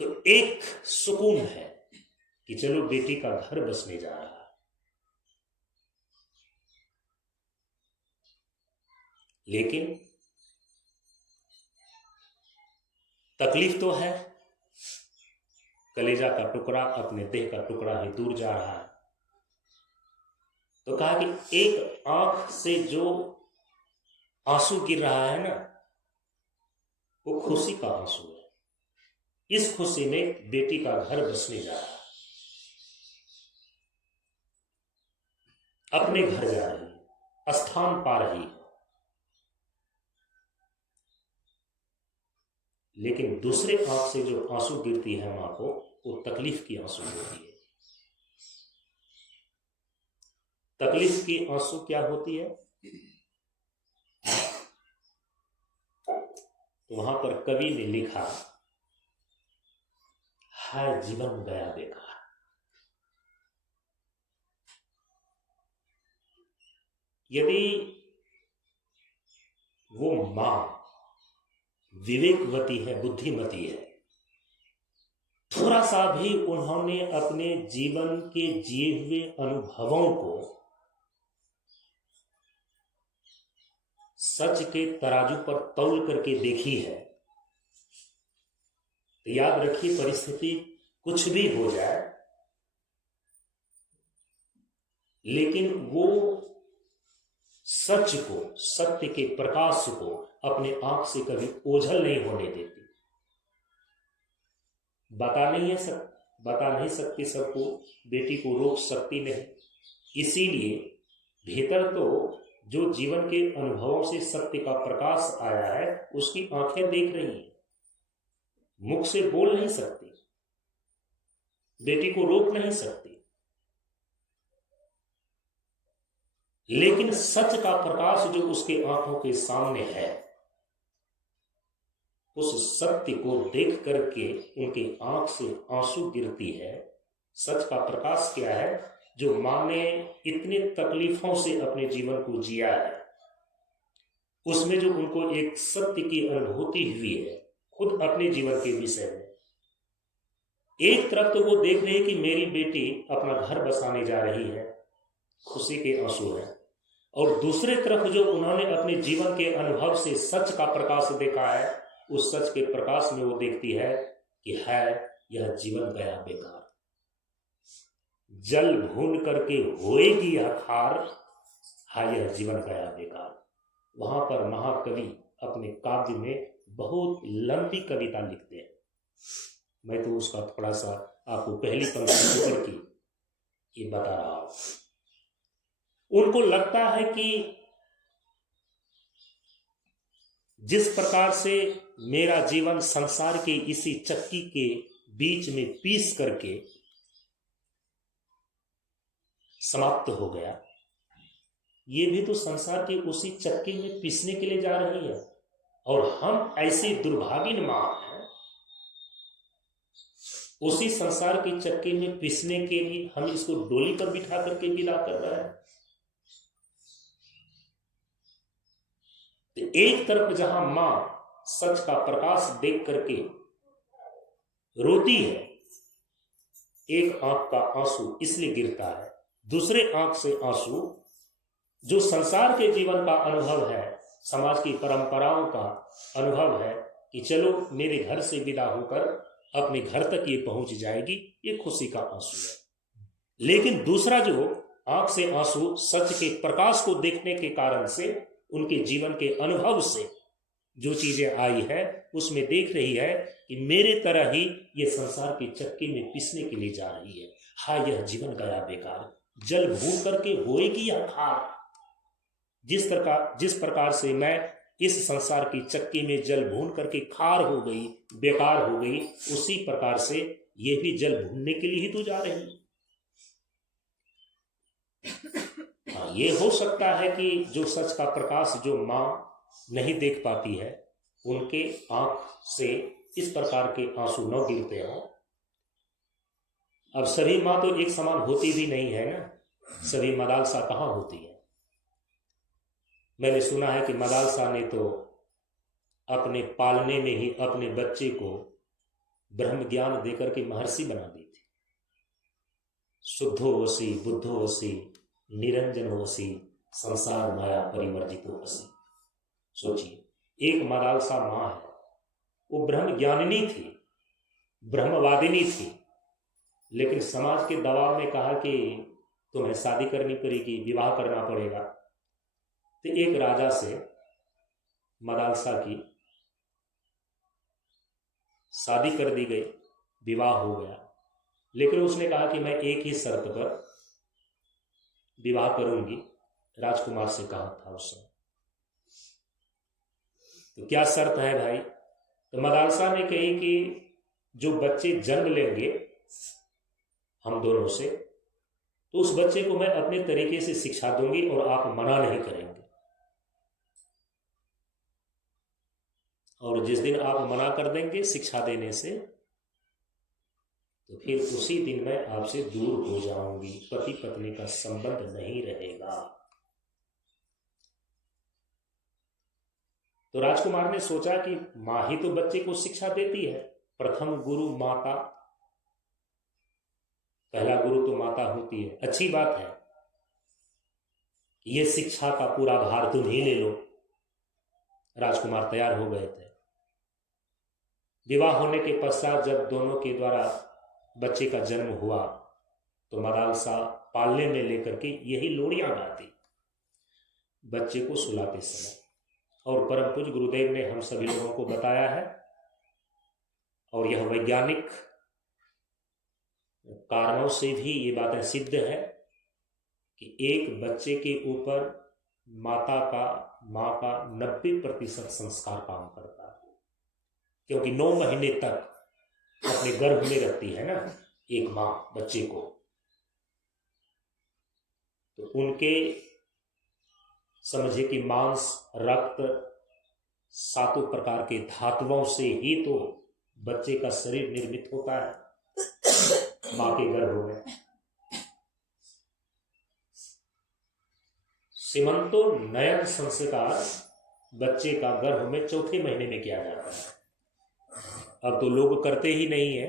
तो एक सुकून है कि चलो बेटी का घर बसने जा रहा है। लेकिन तकलीफ तो है, कलेजा का टुकड़ा, अपने देह का टुकड़ा ही दूर जा रहा है। तो कहा कि एक आंख से जो आंसू गिर रहा है ना, वो खुशी का आंसू है। इस खुशी में बेटी का घर बसने जा रहा है, अपने घर जा रही है, स्थान पा रही है। लेकिन दूसरे आंख से जो आंसू गिरती है मां को, वो तकलीफ की आंसू होती है। तकलीफ की आंसू क्या होती है? वहां पर कवि ने लिखा, हाय जीवन गया बेकार। यदि वो मां विवेकवती है, बुद्धिमती है, थोड़ा सा भी उन्होंने अपने जीवन के जिए हुए अनुभवों को सच के तराजू पर तौल करके देखी है, तो याद रखिए परिस्थिति कुछ भी हो जाए, लेकिन वो सच को, सत्य के प्रकाश को अपने आंख से कभी ओझल नहीं होने देती। बता नहीं सकती सबको, बेटी को रोक सकती नहीं। इसीलिए भीतर तो जो जीवन के अनुभवों से सत्य का प्रकाश आया है उसकी आंखें देख रही हैं, मुख से बोल नहीं सकती, बेटी को रोक नहीं सकती, लेकिन सच का प्रकाश जो उसके आंखों के सामने है, उस सत्य को देख करके उनके आंख से आंसू गिरती है। सच का प्रकाश क्या है? जो मां ने इतने तकलीफों से अपने जीवन को जिया है, उसमें जो उनको एक सत्य की अनुभूति हुई है खुद अपने जीवन के विषय में। एक तरफ तो वो देख रहे हैं कि मेरी बेटी अपना घर बसाने जा रही है, खुशी के आंसू है, और दूसरे तरफ जो उन्होंने अपने जीवन के अनुभव से सच का प्रकाश देखा है, उस सच के प्रकाश में वो देखती है कि है यह जीवन गया बेकार, जल भून करके होएगी यह खार, है यह जीवन गया बेकार। वहां पर महाकवि अपने काव्य में बहुत लंबी कविता लिखते हैं। मैं तो उसका थोड़ा सा आपको पहली पंक्ति पढ़ के ये बता रहा हूं। उनको लगता है कि जिस प्रकार से मेरा जीवन संसार के इसी चक्की के बीच में पीस करके समाप्त हो गया, ये भी तो संसार के उसी चक्की में पीसने के लिए जा रही है, और हम ऐसी दुर्भागिन मां हैं, उसी संसार के चक्की में पीसने के लिए हम इसको डोली पर बिठा करके विदा कर रहे हैं। तो एक तरफ जहां मां सच का प्रकाश देख करके रोती है, एक आंख का आंसू इसलिए गिरता है, दूसरे आंख से आंसू जो संसार के जीवन का अनुभव है, समाज की परंपराओं का अनुभव है कि चलो मेरे घर से विदा होकर अपने घर तक ये पहुंच जाएगी, ये खुशी का आंसू है। लेकिन दूसरा जो आंख से आंसू सच के प्रकाश को देखने के कारण से, उनके जीवन के अनुभव से जो चीजें आई है, उसमें देख रही है कि मेरे तरह ही ये संसार की चक्की में पिसने के लिए जा रही है, हाँ यह जीवन गया बेकार, जल भून करके होएगी यह खार। जिस प्रकार से मैं इस संसार की चक्की में जल भून करके खार हो गई, बेकार हो गई, उसी प्रकार से ये भी जल भूनने के लिए ही तो जा रही। हाँ, ये हो सकता है कि जो सच का प्रकाश जो मां नहीं देख पाती है, उनके आंख से इस प्रकार के आंसू न गिरते हों। अब सभी मां तो एक समान होती भी नहीं है ना, सभी मदालसा कहां होती है। मैंने सुना है कि मदालसा ने तो अपने पालने में ही अपने बच्चे को ब्रह्म ज्ञान देकर के महर्षि बना दी थी। शुद्धो वसी बुद्धो वसी निरंजन वसी संसार माया परिवर्जितो वसी। सोचिए, एक मदालसा मां है, वो ब्रह्म ज्ञानिनी थी, ब्रह्मवादिनी थी, लेकिन समाज के दबाव में कहा कि तुम्हें शादी करनी पड़ेगी, विवाह करना पड़ेगा। तो एक राजा से मदालसा की शादी कर दी गई, विवाह हो गया, लेकिन उसने कहा कि मैं एक ही शर्त पर विवाह करूंगी, राजकुमार से कहा था उसने। तो क्या शर्त है भाई? तो मदालसा ने कही कि जो बच्चे जन्म लेंगे हम दोनों से, तो उस बच्चे को मैं अपने तरीके से शिक्षा दूंगी और आप मना नहीं करेंगे, और जिस दिन आप मना कर देंगे शिक्षा देने से, तो फिर उसी दिन मैं आपसे दूर हो जाऊंगी, पति पत्नी का संबंध नहीं रहेगा। तो राजकुमार ने सोचा कि मां ही तो बच्चे को शिक्षा देती है, प्रथम गुरु माता, पहला गुरु तो माता होती है। अच्छी बात है, ये शिक्षा का पूरा भार तुम ही ले लो। राजकुमार तैयार हो गए थे। विवाह होने के पश्चात जब दोनों के द्वारा बच्चे का जन्म हुआ तो मदालसा पालने में लेकर के यही लोरियां गाती बच्चे को सुलाते समय। और परम पूज्य गुरुदेव ने हम सभी लोगों को बताया है, और यह वैज्ञानिक कारणों से भी ये बातें सिद्ध है कि एक बच्चे के ऊपर माँ का 90% संस्कार काम करता है, क्योंकि 9 महीने तक अपने गर्भ में रहती है ना एक माँ बच्चे को, तो उनके समझे कि मांस, रक्त, 7 प्रकार के धातुओं से ही तो बच्चे का शरीर निर्मित होता है मां के गर्भ में। सीमंतो नयन संस्कार बच्चे का गर्भ में 4थे महीने में किया जाता है। अब तो लोग करते ही नहीं है,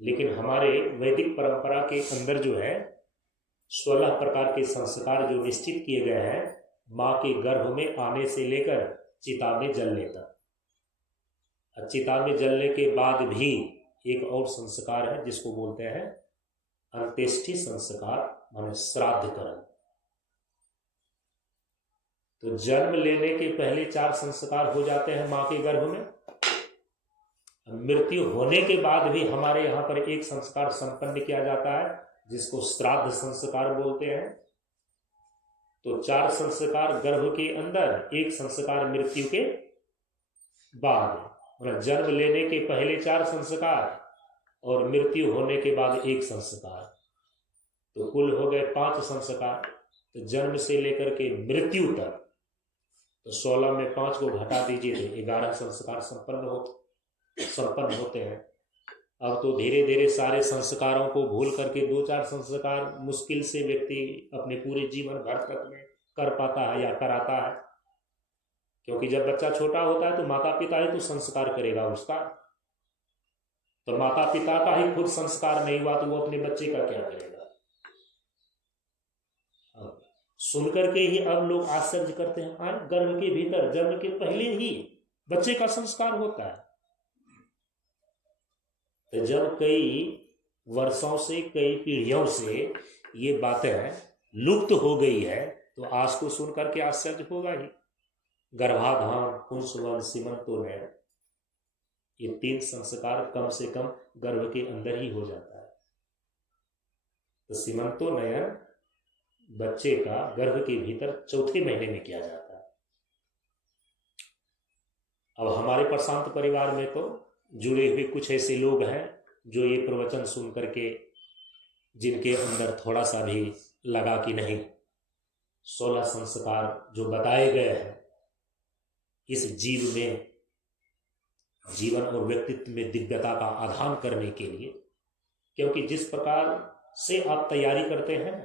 लेकिन हमारे वैदिक परंपरा के अंदर जो है 16 प्रकार के संस्कार जो निश्चित किए गए हैं मां के गर्भ में आने से लेकर चिता में जलने तक। चिता में जलने के बाद भी एक और संस्कार है जिसको बोलते हैं अंत्येष्टि संस्कार, माने श्राद्धकरण। तो जन्म लेने के पहले 4 संस्कार हो जाते हैं मां के गर्भ में। मृत्यु होने के बाद भी हमारे यहाँ पर एक संस्कार संपन्न किया जाता है जिसको श्राद्ध संस्कार बोलते हैं। तो 4 संस्कार गर्भ के अंदर, एक संस्कार मृत्यु के बाद, मतलब जन्म लेने के पहले 4 संस्कार और मृत्यु होने के बाद एक संस्कार, तो कुल हो गए 5 संस्कार। तो जन्म से लेकर के मृत्यु तक तो 16 में 5 को घटा दीजिए तो 11 संस्कार संपन्न होते हैं। अब तो धीरे धीरे सारे संस्कारों को भूल करके 2-4 संस्कार मुश्किल से व्यक्ति अपने पूरे जीवन भर तक में कर पाता है या कराता है, क्योंकि जब बच्चा छोटा होता है तो माता पिता ही तो संस्कार करेगा उसका। तो माता पिता का ही खुद संस्कार नहीं हुआ तो वो अपने बच्चे का क्या करेगा। अब सुनकर के ही अब लोग आश्चर्य करते हैं, गर्भ के भीतर जन्म के पहले ही बच्चे का संस्कार होता है। तो जब कई वर्षों से, कई पीढ़ियों से ये बातें लुप्त हो गई है तो आज को सुनकर के आश्चर्य होगा ही। गर्भाधान, पुंसवन, सीमंतो नयन, ये 3 संस्कार कम से कम गर्भ के अंदर ही हो जाता है। तो सीमंतो नयन बच्चे का गर्भ के भीतर 4थे महीने में किया जाता है। अब हमारे प्रशांत परिवार में तो जुड़े हुए कुछ ऐसे लोग हैं जो ये प्रवचन सुन करके जिनके अंदर थोड़ा सा भी लगा कि नहीं 16 संस्कार जो बताए गए हैं इस जीव में, जीवन और व्यक्तित्व में दिव्यता का आधान करने के लिए, क्योंकि जिस प्रकार से आप तैयारी करते हैं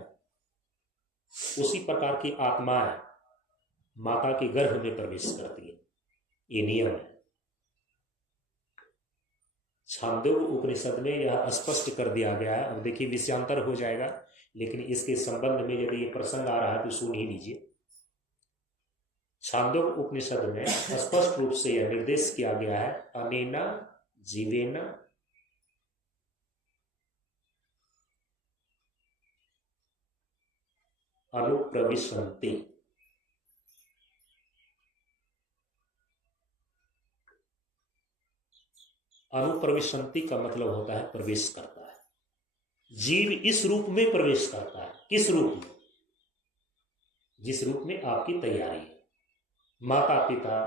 उसी प्रकार की आत्माएं माता के गर्भ में प्रवेश करती है, ये नियम है। छांदोग्य उपनिषद में यह स्पष्ट कर दिया गया है। अब देखिए विषयांतर हो जाएगा, लेकिन इसके संबंध में यदि ये प्रसंग आ रहा है तो सुन ही लीजिए। छांदोग्य उपनिषद में स्पष्ट रूप से यह निर्देश किया गया है, अनेना जीवेना अनुप्रविशन्ति। अनुप्रविशन्ति का मतलब होता है प्रवेश करता है। जीव इस रूप में प्रवेश करता है। किस रूप में? जिस रूप में आपकी तैयारी है। माता पिता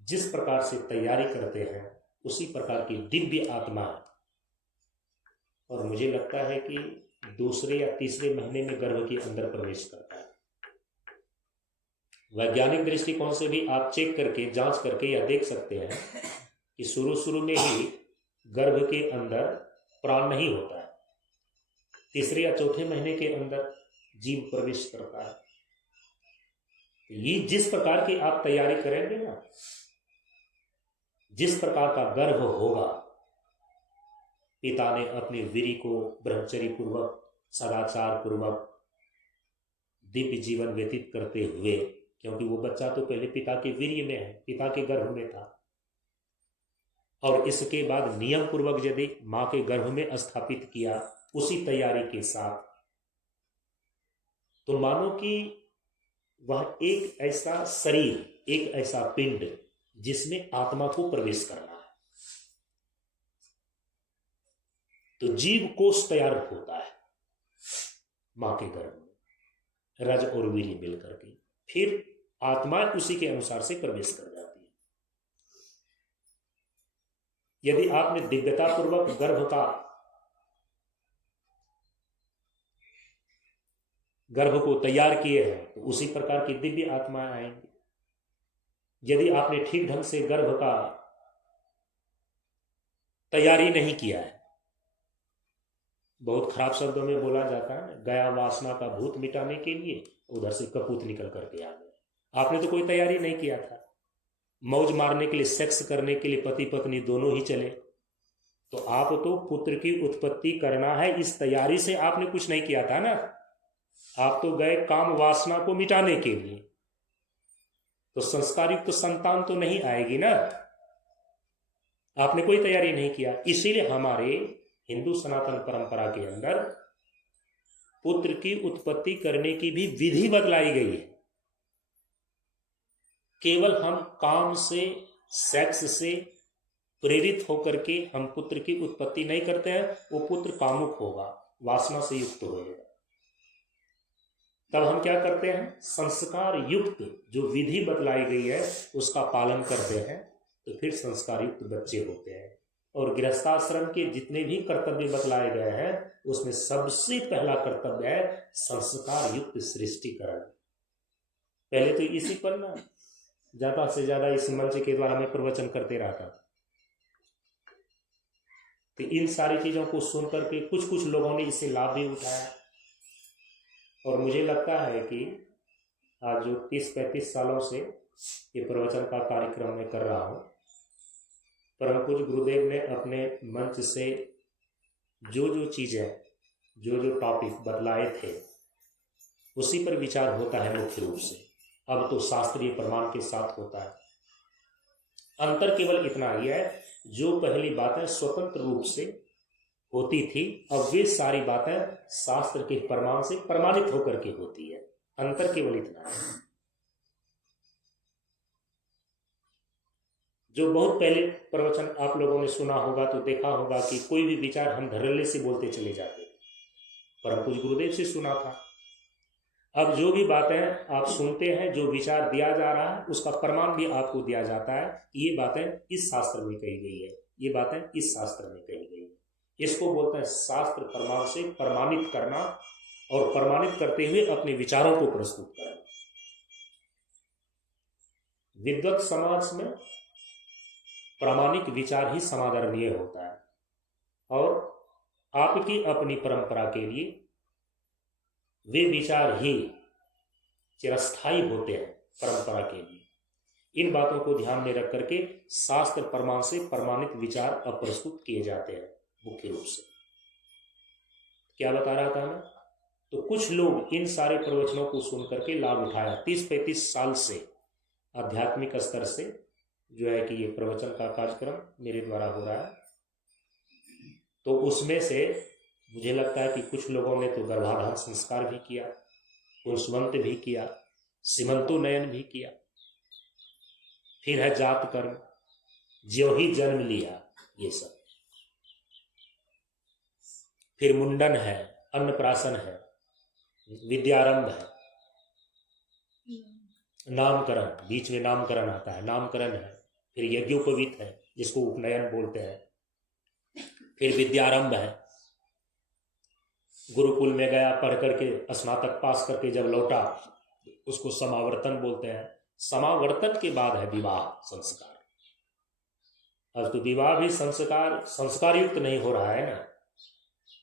जिस प्रकार से तैयारी करते हैं उसी प्रकार की दिव्य आत्मा, और मुझे लगता है कि 2 या 3 महीने में गर्भ के अंदर प्रवेश करता है। वैज्ञानिक दृष्टिकोण से भी आप चेक करके, जांच करके यह देख सकते हैं कि शुरू में ही गर्भ के अंदर प्राण नहीं होता है, 3 या 4 महीने के अंदर जीव प्रवेश करता है। ये जिस प्रकार की आप तैयारी करेंगे ना, जिस प्रकार का गर्भ होगा पिता ने अपने वीर को ब्रह्मचर्य पूर्वक सदाचार पूर्वक दिव्य जीवन व्यतीत करते हुए, क्योंकि वो बच्चा तो पहले पिता के वीर्य में है, पिता के गर्भ में था, और इसके बाद नियम पूर्वक यदि मां के गर्भ में स्थापित किया उसी तैयारी के साथ, तो मानो कि वह एक ऐसा शरीर, एक ऐसा पिंड जिसमें आत्मा को प्रवेश करना है। तो जीव कोष तैयार होता है मां के गर्भ में, रज और वीर्य मिलकर के, फिर आत्मा उसी के अनुसार से प्रवेश कर जाती है। यदि आपने दिव्यता पूर्वक गर्भ को तैयार किए हैं तो उसी प्रकार की दिव्य आत्माएं आएंगी। यदि आपने ठीक ढंग से गर्भ का तैयारी नहीं किया है, बहुत खराब शब्दों में बोला जाता है, गया वासना का भूत मिटाने के लिए, उधर से कपूत निकल करके आ गए। आपने तो कोई तैयारी नहीं किया था, मौज मारने के लिए, सेक्स करने के लिए पति पत्नी दोनों ही चले, तो आप तो पुत्र की उत्पत्ति करना है, इस तैयारी से आपने कुछ नहीं किया था ना। आप तो गए काम वासना को मिटाने के लिए, तो संस्कार युक्त संतान तो नहीं आएगी ना, आपने कोई तैयारी नहीं किया। इसीलिए हमारे हिंदू सनातन परंपरा के अंदर पुत्र की उत्पत्ति करने की भी विधि बतलाई गई है। केवल हम काम से, सेक्स से प्रेरित होकर के हम पुत्र की उत्पत्ति नहीं करते हैं, वो पुत्र कामुक होगा, वासना से युक्त होगा। तब हम क्या करते हैं, संस्कार युक्त जो विधि बतलाई गई है उसका पालन करते हैं, तो फिर संस्कार युक्त बच्चे होते हैं। और गृहस्थाश्रम के जितने भी कर्तव्य बतलाए गए हैं उसमें सबसे पहला कर्तव्य है संस्कार युक्त सृष्टिकरण। पहले तो इसी पर ना ज्यादा से ज्यादा इस मंच के द्वारा मैं प्रवचन करते रहता था, तो इन सारी चीजों को सुन करके कुछ कुछ लोगों ने इससे लाभ भी उठाया। और मुझे लगता है कि आज जो 30-35 सालों से ये प्रवचन का कार्यक्रम मैं कर रहा हूँ, परम पूज्य गुरुदेव ने अपने मंच से जो जो चीजें, जो जो टॉपिक बतलाए थे उसी पर विचार होता है मुख्य रूप से। अब तो शास्त्रीय प्रमाण के साथ होता है। अंतर केवल इतना ही है, जो पहली बातें स्वतंत्र रूप से होती थी, अब वे सारी बातें शास्त्र के प्रमाण से प्रमाणित होकर के होती है। अंतर केवल इतना है। जो बहुत पहले प्रवचन आप लोगों ने सुना होगा तो देखा होगा कि कोई भी विचार हम धड़ल्ले से बोलते चले जाते, परम पूज्य गुरुदेव से सुना था। अब जो भी बातें आप सुनते हैं, जो विचार दिया जा रहा है, उसका प्रमाण भी आपको दिया जाता है कि ये बातें इस शास्त्र में कही गई है, ये बातें इस शास्त्र में कही गई है। इसको बोलते हैं शास्त्र प्रमाण से प्रमाणित करना, और प्रमाणित करते हुए अपने विचारों को प्रस्तुत करना। विद्वत समाज में प्रामाणिक विचार ही समादरणीय होता है, और आपकी अपनी परंपरा के लिए वे विचार ही चिरस्थायी होते हैं परंपरा के लिए। इन बातों को ध्यान में रख करके शास्त्र प्रमाण से प्रमाणित विचार अब प्रस्तुत किए जाते हैं मुख्य रूप से। क्या बता रहा था मैं, तो कुछ लोग इन सारे प्रवचनों को सुन करके लाभ उठाया। 30-35 साल से आध्यात्मिक स्तर से जो है कि ये प्रवचन का कार्यक्रम मेरे द्वारा हो रहा है, तो उसमें से मुझे लगता है कि कुछ लोगों ने तो गर्भाधान संस्कार भी किया, पुंसवंत भी किया, सीमंतोन्नयन भी किया, फिर है जात कर्म, ज्यों ही जन्म लिया, ये सब, फिर मुंडन है, अन्नप्राशन है, विद्यारंभ है, नामकरण, बीच में नामकरण आता है, नामकरण है, फिर यज्ञोपवीत है जिसको उपनयन बोलते हैं, फिर विद्यारंभ है, गुरुकुल में गया, पढ़ करके स्नातक पास करके जब लौटा उसको समावर्तन बोलते हैं। समावर्तन के बाद है विवाह संस्कार। अब तो विवाह भी संस्कार युक्त नहीं हो रहा है ना,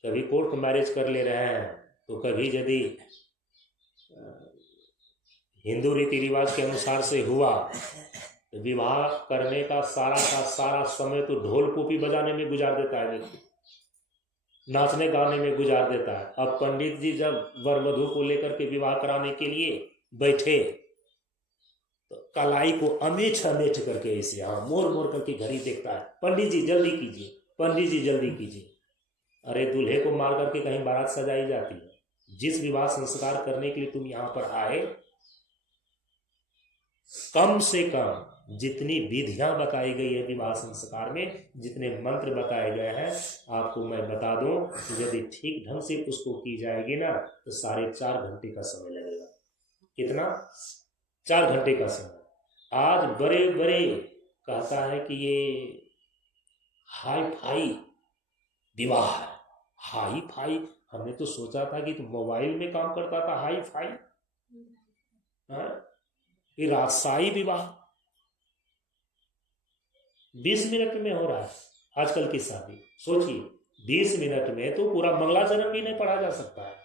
कभी कोर्ट मैरिज कर ले रहे हैं, तो कभी यदि हिंदू रीति रिवाज के अनुसार से हुआ तो विवाह करने का सारा समय तो ढोल पोपी बजाने में गुजार देता है व्यक्ति। नाचने गाने में गुजार देता है। अब पंडित जी जब वर वधू को लेकर के विवाह कराने के लिए बैठे तो कलाई को अमेठ अमेठ करके ऐसे मोड़ मोड़ करके घड़ी देखता है, पंडित जी जल्दी कीजिए, पंडित जी जल्दी कीजिए। अरे दूल्हे को मार करके कहीं बारात सजाई जाती है? जिस विवाह संस्कार करने के लिए तुम यहां पर आए, कम से कम जितनी विधियां बताई गई है विवाह संस्कार में, जितने मंत्र बताए गए हैं, आपको मैं बता दूं कि यदि ठीक ढंग से उसको की जाएगी ना तो 4.5 घंटे का समय लगेगा। कितना? 4 घंटे का समय। आज बड़े बड़े कहता है कि ये हाई फाई विवाह है। हाई फाई, हमने तो सोचा था कि तो मोबाइल में काम करता था हाई फाई। ये राजशाही विवाह 20 मिनट में हो रहा है आजकल की शादी। सोचिए 20 मिनट में तो पूरा मंगलाचरण भी नहीं पढ़ा जा सकता है।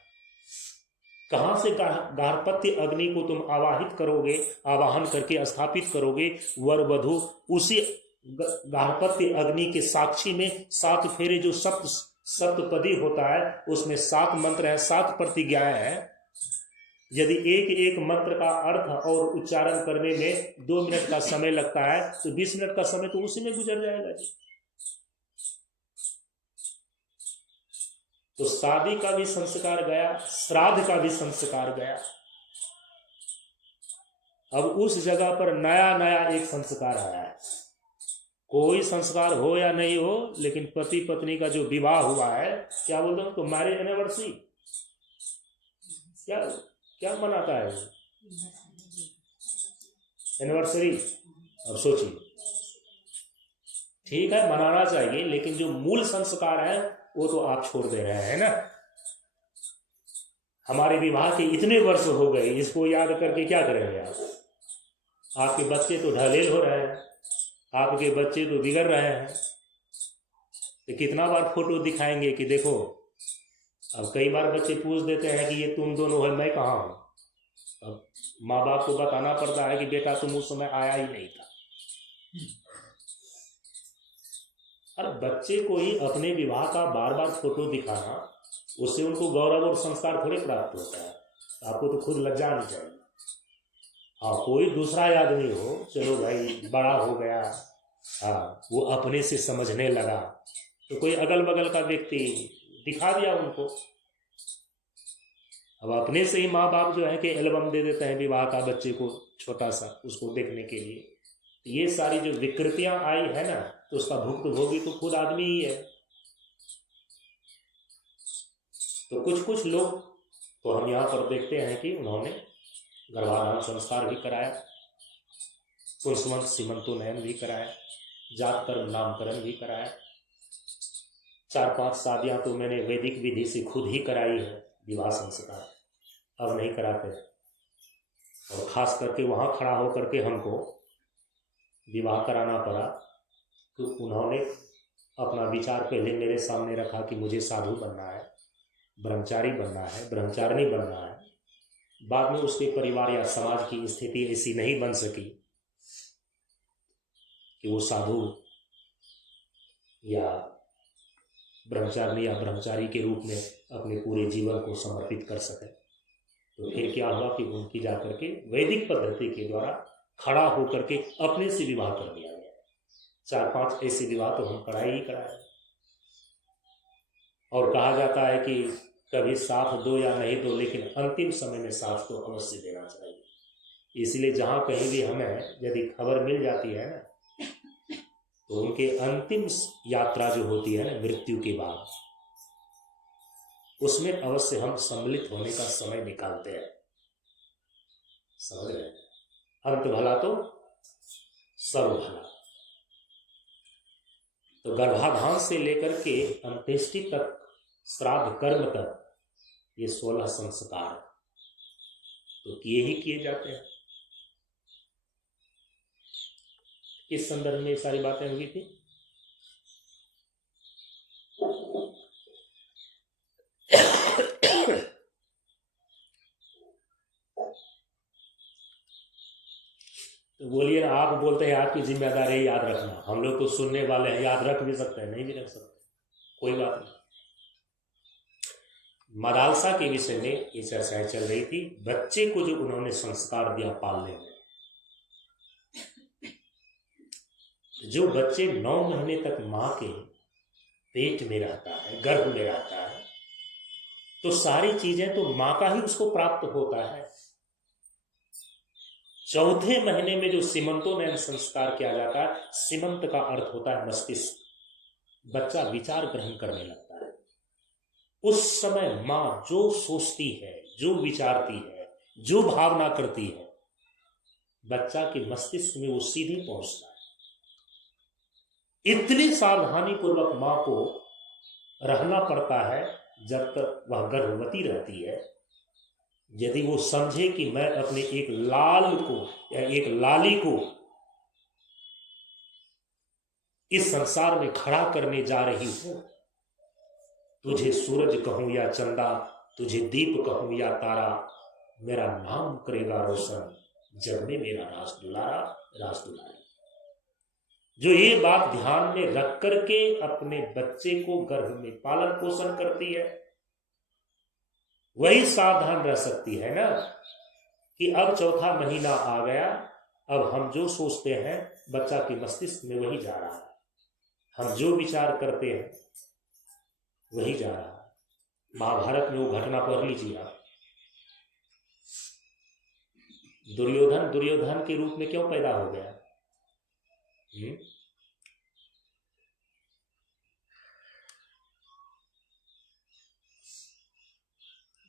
कहां से गार्हपत्य अग्नि को तुम आवाहित करोगे, आवाहन करके स्थापित करोगे, वर वधू उसी गार्हपत्य अग्नि के साक्षी में 7 फेरे जो सप्तपदी होता है उसमें 7 मंत्र है, 7 प्रतिज्ञाएं हैं। यदि एक एक मंत्र का अर्थ और उच्चारण करने में 2 मिनट का समय लगता है तो 20 मिनट का समय तो उसी में गुजर जाएगा जी। तो शादी का भी संस्कार गया, श्राद्ध का भी संस्कार गया। अब उस जगह पर नया नया एक संस्कार आया है। कोई संस्कार हो या नहीं हो, लेकिन पति पत्नी का जो विवाह हुआ है, क्या बोलते हैं तो मैरिज एनिवर्सरी, क्या मनाता है एनिवर्सरी। अब सोचिए, ठीक है मनाना चाहिए, लेकिन जो मूल संस्कार है वो तो आप छोड़ दे रहे हैं ना। हमारे विवाह के इतने वर्ष हो गए, इसको याद करके क्या करेंगे आप? आपके बच्चे तो ढलेल हो रहे हैं, आपके बच्चे तो बिगड़ रहे हैं, तो कितना बार फोटो दिखाएंगे कि देखो। अब कई बार बच्चे पूछ देते हैं कि ये तुम दोनों है, मैं कहाँ हूं। अब माँ बाप को बताना पड़ता है कि बेटा तुम उस समय आया ही नहीं था। अब बच्चे को ही अपने विवाह का बार बार फोटो दिखाना, उससे उनको गौरव और संस्कार थोड़े प्राप्त होता है। आपको तो खुद लज्जा आनी चाहिए। हाँ, कोई दूसरा आदमी हो, चलो भाई बड़ा हो गया, हाँ वो अपने से समझने लगा, तो कोई अगल बगल का व्यक्ति दिखा दिया उनको। अब अपने से ही माँ बाप जो है कि एल्बम दे देते हैं विवाह का बच्चे को, छोटा सा, उसको देखने के लिए। ये सारी जो विकृतियां आई है ना, तो उसका भुक्तभोगी तो खुद आदमी ही है। तो कुछ कुछ लोग तो हम यहाँ पर देखते हैं कि उन्होंने गर्भाधान संस्कार भी कराया, पुंसवंत सीमंतोन्नयन भी कराया, जात कर्म नामकरण भी कराया। 4-5 शादियां तो मैंने वैदिक विधि से खुद ही कराई है विवाह संस्कार, अब नहीं कराते। और खास करके वहां खड़ा होकर के हमको विवाह कराना पड़ा, तो उन्होंने अपना विचार पहले मेरे सामने रखा कि मुझे साधु बनना है, ब्रह्मचारी बनना है, ब्रह्मचारिणी बनना है। बाद में उसके परिवार या समाज की स्थिति ऐसी नहीं बन सकी कि वो साधु या ब्रह्मचारिणी या ब्रह्मचारी के रूप में अपने पूरे जीवन को समर्पित कर सके। तो फिर क्या हुआ कि उनकी जाकर के वैदिक पद्धति के द्वारा खड़ा होकर के अपने से विवाह कर दिया गया। 4-5 ऐसे विवाह तो हम कराए ही कराए। और कहा जाता है कि कभी साथ दो या नहीं दो, लेकिन अंतिम समय में साथ तो अवश्य देना चाहिए। इसलिए जहां कहीं भी हमें यदि खबर मिल जाती है ना, तो उनके अंतिम यात्रा जो होती है ना मृत्यु के बाद, उसमें अवश्य हम सम्मिलित होने का समय निकालते हैं। समझ रहे हैं? अंत भला तो सर्व भला। तो गर्भाधान से लेकर के अंत्येष्टि तक, श्राद्ध कर्म तक, ये 16 संस्कार तो किए ही किए जाते हैं। इस संदर्भ में सारी बातें हुई थी। तो बोलिए ना, आप बोलते हैं आपकी जिम्मेदारी है याद रखना, हम लोग तो सुनने वाले हैं, याद रख भी सकते हैं, नहीं भी रख सकते, कोई बात नहीं। मदालसा के विषय में ये चर्चाएं चल रही थी। बच्चे को जो उन्होंने संस्कार दिया पालने में, जो बच्चे 9 महीने तक माँ के पेट में रहता है, गर्भ में रहता है, तो सारी चीजें तो माँ का ही उसको प्राप्त होता है। चौथे महीने में जो सीमंतोनयन संस्कार किया जाता है, सीमंत का अर्थ होता है मस्तिष्क, बच्चा विचार ग्रहण करने लगता है। उस समय माँ जो सोचती है, जो विचारती है, जो भावना करती है, बच्चा के मस्तिष्क में वो सीधे पहुंचता है। इतनी सावधानी पूर्वक माँ को रहना पड़ता है जब तक वह गर्भवती रहती है। यदि वो समझे कि मैं अपने एक लाल को या एक लाली को इस संसार में खड़ा करने जा रही हूं, तुझे सूरज कहूं या चंदा, तुझे दीप कहूं या तारा, मेरा नाम करेगा रोशन जब में मेरा राज दुलारा, राज दुलारी। जो ये बात ध्यान में रख करके अपने बच्चे को गर्भ में पालन पोषण करती है, वही सावधान रह सकती है ना कि अब चौथा महीना आ गया, अब हम जो सोचते हैं बच्चा के मस्तिष्क में वही जा रहा है, हम जो विचार करते हैं वही जा रहा है। महाभारत में वो घटना पढ़ लीजिए आप। दुर्योधन दुर्योधन के रूप में क्यों पैदा हो गया?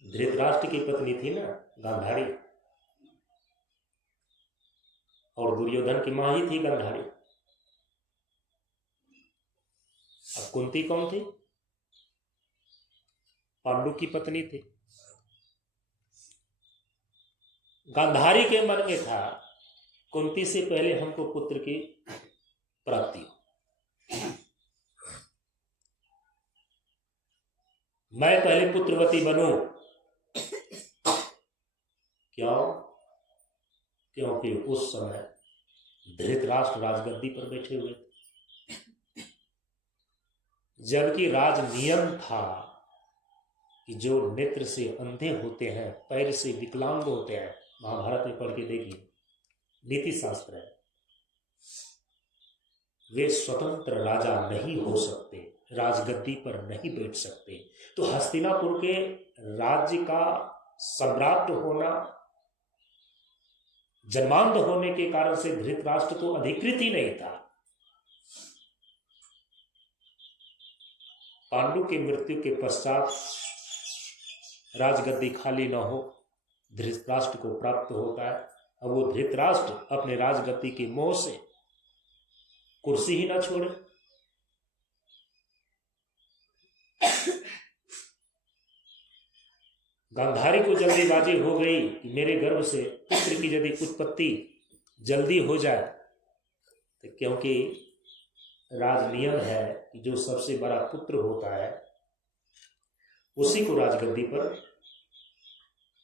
धृतराष्ट्र की पत्नी थी ना गांधारी, और दुर्योधन की मां ही थी गांधारी। अब कुंती कौन थी? पांडु की पत्नी थी। गांधारी के मन में था कुंती से पहले हमको पुत्र की प्राप्ति हो, मैं पहले पुत्रवती बनूं। क्यों? क्योंकि उस समय धृतराष्ट्र राजगद्दी पर बैठे हुए थे, जबकि राज नियम था कि जो नेत्र से अंधे होते हैं, पैर से विकलांग होते हैं, महाभारत में पढ़ के देखिए, नीति शास्त्र है, वे स्वतंत्र राजा नहीं हो सकते, राजगद्दी पर नहीं बैठ सकते। तो हस्तिनापुर के राज्य का सम्राट होना, जन्मांध होने के कारण से धृतराष्ट्र तो अधिकृत ही नहीं था। पांडु की मृत्यु के पश्चात राजगद्दी खाली न हो, धृतराष्ट्र को प्राप्त होता है। अब वो धृतराष्ट्र अपने राजगद्दी के मोह से कुर्सी ही ना छोड़े। गांधारी को जल्दीबाजी हो गई कि मेरे गर्भ से पुत्र की यदि उत्पत्ति जल्दी हो जाए, तो क्योंकि राज नियम है कि जो सबसे बड़ा पुत्र होता है उसी को राजगद्दी पर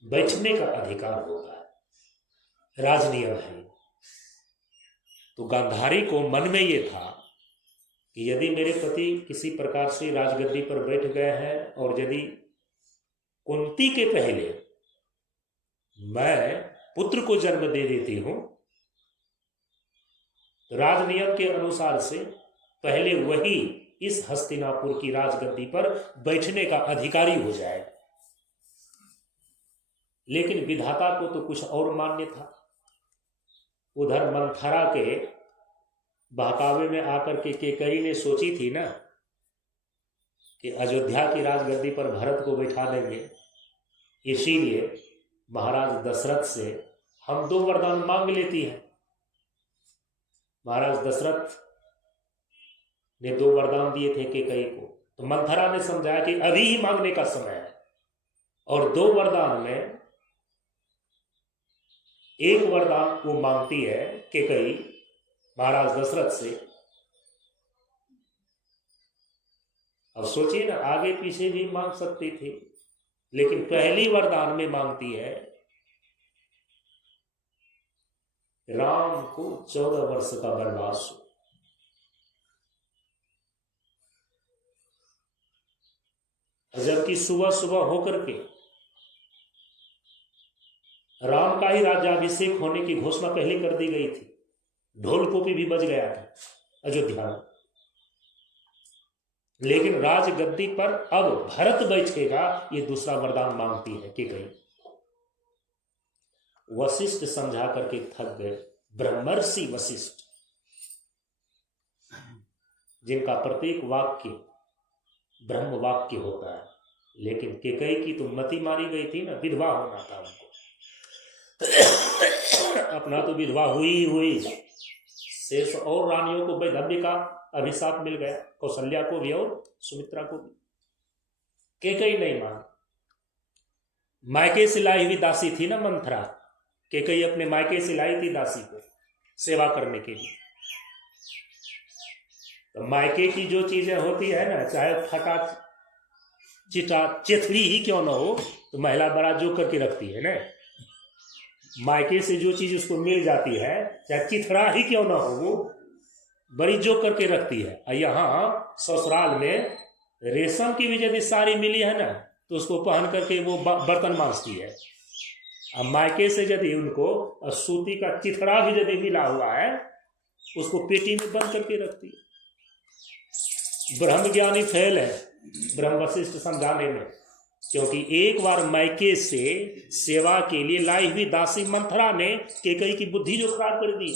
बैठने का अधिकार होता है, राज नियम है। तो गांधारी को मन में ये था कि यदि मेरे पति किसी प्रकार से राजगद्दी पर बैठ गए हैं और यदि कुंती के पहले मैं पुत्र को जन्म दे देती हूं, तो राज नियम के अनुसार से पहले वही इस हस्तिनापुर की राजगद्दी पर बैठने का अधिकारी हो जाए। लेकिन विधाता को तो कुछ और मान्य था। उधर मंथरा के बहकावे में आकर के केकई ने सोची थी ना कि अयोध्या की राजगद्दी पर भरत को बैठा देंगे, इसीलिए महाराज दशरथ से हम 2 वरदान मांग लेती हैं। महाराज दशरथ ने 2 वरदान दिए थे केकई को, तो मंथरा ने समझाया कि अभी ही मांगने का समय है, और 2 वरदान में एक वरदान वो मांगती है केकई महाराज दशरथ से। अब सोचिए ना, आगे पीछे भी मांग सकती थी, लेकिन पहली वरदान में मांगती है राम को 14 वर्ष का वनवास हो। जबकि सुबह सुबह होकर के राम का ही राज्याभिषेक होने की घोषणा पहले कर दी गई थी, ढोल पोपी भी बज गया था अयोध्या में। लेकिन राजगद्दी पर अब भरत बैठेगा, ये दूसरा वरदान मांगती है कि कहीं वशिष्ठ समझा करके थक गए। ब्रह्मर्षि वशिष्ठ, जिनका प्रत्येक वाक्य ब्रह्म वाक्य होता है, लेकिन केकई की तो मति मारी गई थी ना, विधवा होना था उनको। अपना तो विधवा हुई शेष और रानियों को वैधव्य का अभिशाप मिल गया, कौशल्या को भी और सुमित्रा को भी। केकई नहीं मान, मायके से लाई हुई दासी थी ना मंथरा, केकई अपने मायके से लाई थी दासी को सेवा करने के लिए। तो मायके की जो चीजें होती है ना, चाहे फटा चिटा चेथड़ी ही क्यों ना हो, तो महिला बड़ा जो करके रखती है ना। मायके से जो चीज उसको मिल जाती है, चाहे चिथड़ा ही क्यों ना हो, वो बड़ी जो करके रखती है। यहाँ ससुराल में रेशम की भी यदि साड़ी मिली है ना, तो उसको पहन करके वो बर्तन मांजती है। अब मायके से यदि उनको सूती का चिथड़ा भी यदि मिला हुआ है, उसको पेटी में बंद करके रखती है। ब्रह्म ज्ञानी फेल है ब्रह्म वशिष्ठ समझाने में, क्योंकि एक बार मायके से सेवा के लिए लाई हुई दासी मंथरा ने केकई की बुद्धि जो खराब कर दी।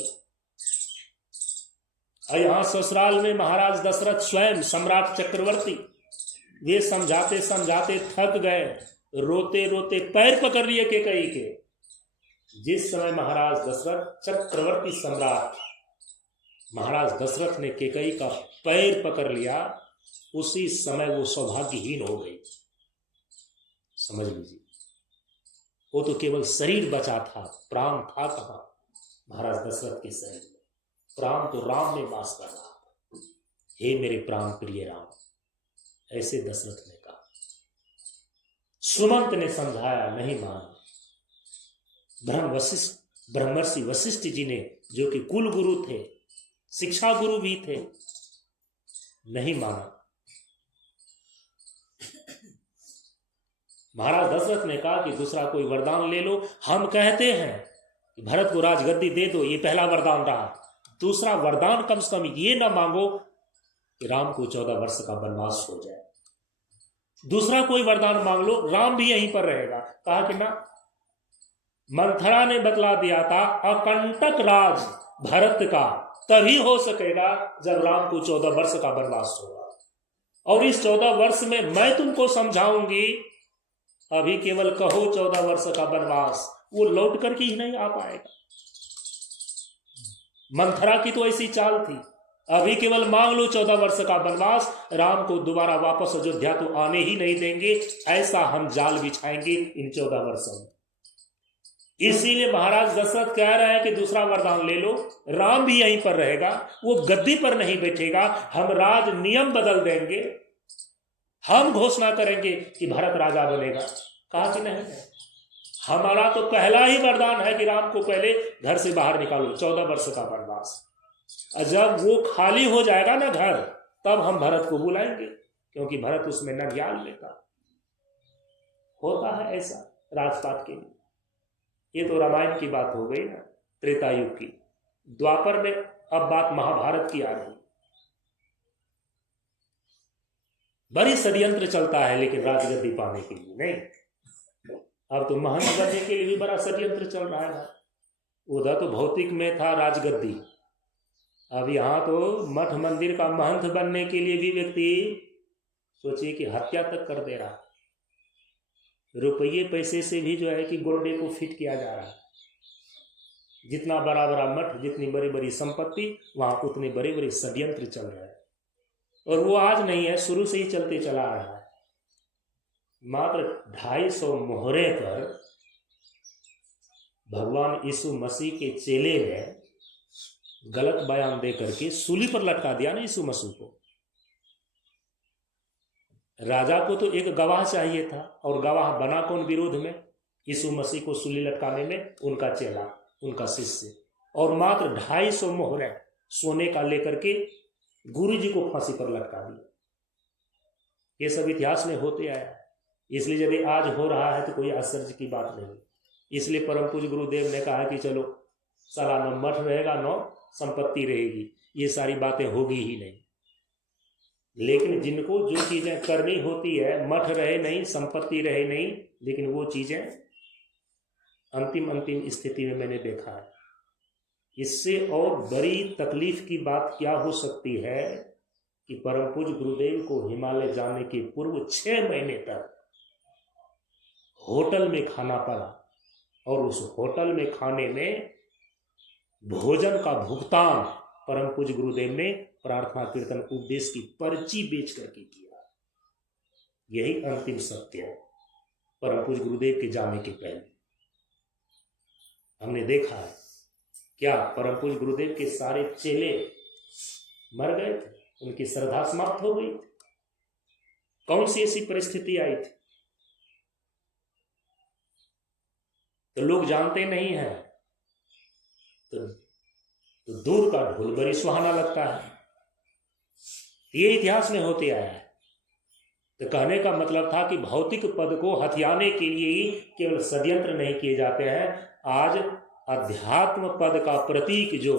और यहाँ ससुराल में महाराज दशरथ स्वयं सम्राट चक्रवर्ती, वे समझाते समझाते थक गए, रोते रोते पैर पकड़ लिए केकई के। जिस समय महाराज दशरथ चक्रवर्ती सम्राट महाराज दशरथ ने केकई का पैर पकड़ लिया, उसी समय वो सौभाग्यहीन हो गई। समझ लीजिए, वो तो केवल शरीर बचा था, प्राण था कहाँ महाराज दशरथ के शरीर में। प्राण तो राम में वास कर रहा था। हे मेरे प्राण प्रिय राम, ऐसे दशरथ ने कहा। सुमंत ने समझाया, नहीं माना। ब्रह्मर्षि वशिष्ठ जी ने, जो कि कुल गुरु थे, शिक्षा गुरु भी थे, नहीं माना। महाराज दशरथ ने कहा कि दूसरा कोई वरदान ले लो। हम कहते हैं कि भरत को राजगद्दी दे दो, ये पहला वरदान रहा। दूसरा वरदान कम से कम ये ना मांगो कि राम को 14 वर्ष का वनवास हो जाए। दूसरा कोई वरदान मांग लो, राम भी यहीं पर रहेगा। कहा कि ना, मंथरा ने बतला दिया था अकंटक राज भरत का तभी हो सकेगा जब राम को 14 वर्ष का वनवास होगा। और इस 14 वर्ष में मैं तुमको समझाऊंगी। अभी केवल कहो 14 वर्ष का वनवास, वो लौट करके ही नहीं आ पाएगा। मंथरा की तो ऐसी चाल थी, अभी केवल मांग लो 14 वर्ष का वनवास, राम को दोबारा वापस अयोध्या तो आने ही नहीं देंगे। ऐसा हम जाल बिछाएंगे इन 14 वर्षों में। इसीलिए महाराज दशरथ कह रहे हैं कि दूसरा वरदान ले लो, राम भी यहीं पर रहेगा, वो गद्दी पर नहीं बैठेगा। हम राज नियम बदल देंगे, हम घोषणा करेंगे कि भरत राजा बनेगा। कहा कि नहीं, हमारा तो पहला ही वरदान है कि राम को पहले घर से बाहर निकालो, 14 वर्ष का वनवास। और जब वो खाली हो जाएगा ना घर, तब हम भरत को बुलाएंगे, क्योंकि भरत उसमें न ज्ञान लेता। होता है ऐसा राजपाट के लिए। ये तो रामायण की बात हो गई ना, त्रेता युग की। द्वापर में अब बात महाभारत की आ रही। बड़ी षड्यंत्र चलता है, लेकिन राजगद्दी पाने के लिए नहीं। अब तो महंत बनने के लिए भी बड़ा षड्यंत्र चल रहा है। उधर तो भौतिक में था राजगद्दी, अब यहाँ तो मठ मंदिर का महंत बनने के लिए भी व्यक्ति सोचिए कि हत्या तक कर दे रहा। रुपये पैसे से भी जो है कि गोंडे को फिट किया जा रहा है। जितना बड़ा बड़ा मठ, जितनी बड़ी बड़ी संपत्ति, वहां उतने बड़े बड़े षड्यंत्र चल रहे हैं। और वो आज नहीं है, शुरू से ही चलते चला आ रहा है। मात्र 250 मोहरे पर भगवान यीशु मसीह के चेले ने गलत बयान दे करके सूली पर लटका दिया ना यीशु मसीह को। राजा को तो एक गवाह चाहिए था, और गवाह बना कौन विरोध में? यीशु मसीह को सूली लटकाने में उनका चेला, उनका शिष्य। और मात्र 250 मोहरे सोने का लेकर के गुरु जी को फांसी पर लटका दिया। ये सब इतिहास में होते आया। इसलिए यदि आज हो रहा है तो कोई आश्चर्य की बात नहीं। इसलिए परम पूज्य गुरुदेव ने कहा कि चलो साला न मठ रहेगा न संपत्ति रहेगी, ये सारी बातें होगी ही नहीं। लेकिन जिनको जो चीजें करनी होती है, मठ रहे नहीं, संपत्ति रहे नहीं, लेकिन वो चीजें अंतिम स्थिति में मैंने देखा है। इससे और बड़ी तकलीफ की बात क्या हो सकती है कि परम पूज्य गुरुदेव को हिमालय जाने के पूर्व 6 महीने तक होटल में खाना पड़ा, और उस होटल में खाने में भोजन का भुगतान परम पूज्य गुरुदेव ने प्रार्थना कीर्तन उपदेश की पर्ची बेच करके किया। यही अंतिम सत्य है परम पूज्य गुरुदेव के जाने के पहले। हमने देखा है क्या परम पूज्य गुरुदेव के सारे चेले मर गए थे, उनकी श्रद्धा समाप्त हो गई थी। कौन सी ऐसी परिस्थिति आई थी? तो लोग जानते नहीं हैं, तो दूर का ढोल बड़ी सुहाना लगता है। ये इतिहास में होते आया है। तो कहने का मतलब था कि भौतिक पद को हथियाने के लिए ही केवल षड्यंत्र नहीं किए जाते हैं। आज अध्यात्म पद का प्रतीक जो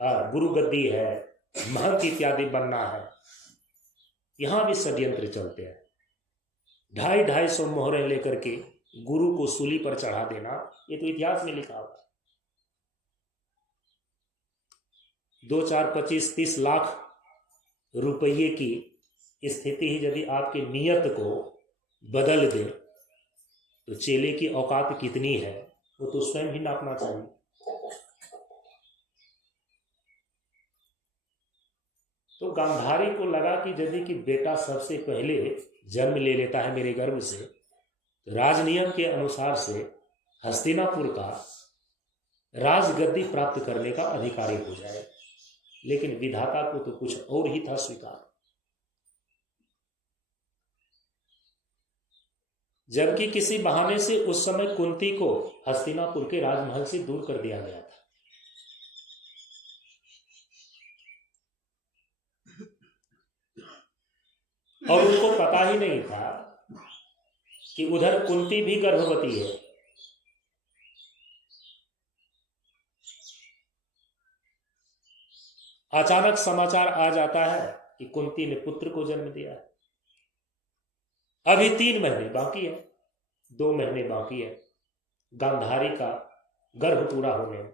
गुरु गद्दी है, महंत इत्यादि बनना है, यहां भी षड्यंत्र चलते हैं। 250 मोहरें लेकर के गुरु को सूली पर चढ़ा देना, ये तो इतिहास में लिखा हुआ है। 2, 4, 25, 30 लाख रुपये की स्थिति ही यदि आपके नियत को बदल दे तो चेले की औकात कितनी है वो तो स्वयं भी नापना चाहिए। तो गांधारी को लगा कि यदि कि बेटा सबसे पहले जन्म ले लेता है मेरे गर्भ से, तो राजनियम के अनुसार से हस्तिनापुर का राजगद्दी प्राप्त करने का अधिकारी हो जाए। लेकिन विधाता को तो कुछ और ही था स्वीकार। जबकि किसी बहाने से उस समय कुंती को हस्तिनापुर के राजमहल से दूर कर दिया गया था। और उनको पता ही नहीं था कि उधर कुंती भी गर्भवती है। अचानक समाचार आ जाता है कि कुंती ने पुत्र को जन्म दिया है। अभी 3 महीने बाकी है, 2 महीने बाकी है गांधारी का गर्भ पूरा होने में।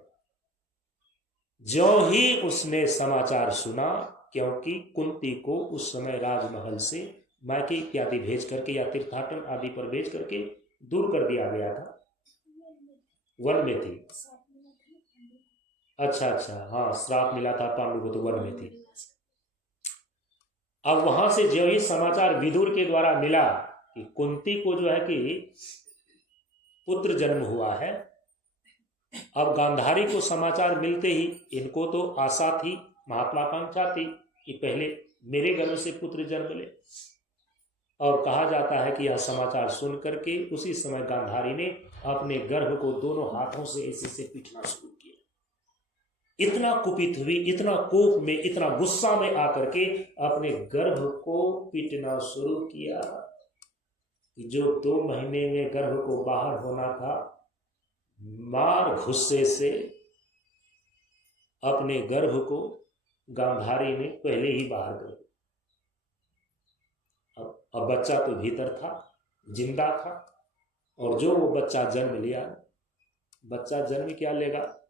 ज्यों ही उसने समाचार सुना, क्योंकि कुंती को उस समय राजमहल से मायके इत्यादि भेज करके या तीर्थाटन आदि पर भेज करके दूर कर दिया गया था। वन में थी। अच्छा, हाँ, श्राप मिला था पांडु को, तो वन में थी। अब वहां से जो ही समाचार विदुर के द्वारा मिला कि कुंती को जो है कि पुत्र जन्म हुआ है, अब गांधारी को समाचार मिलते ही इनको तो आशा थी, महत्वाकांक्षा थी कि पहले मेरे गर्भ से पुत्र जन्म ले। और कहा जाता है कि यह समाचार सुन करके उसी समय गांधारी ने अपने गर्भ को दोनों हाथों से ऐसे से पीटना शुरू किया। इतना कुपित हुई, इतना कोप में, इतना गुस्सा में आकर के अपने गर्भ को पीटना शुरू किया। जो 2 महीने में गर्भ को बाहर होना था, मार गुस्से से अपने गर्भ को गांधारी ने पहले ही बाहर कर दिया। अब बच्चा तो भीतर था, जिंदा था, और जो वो बच्चा जन्म लिया, बच्चा जन्म क्या लेगा?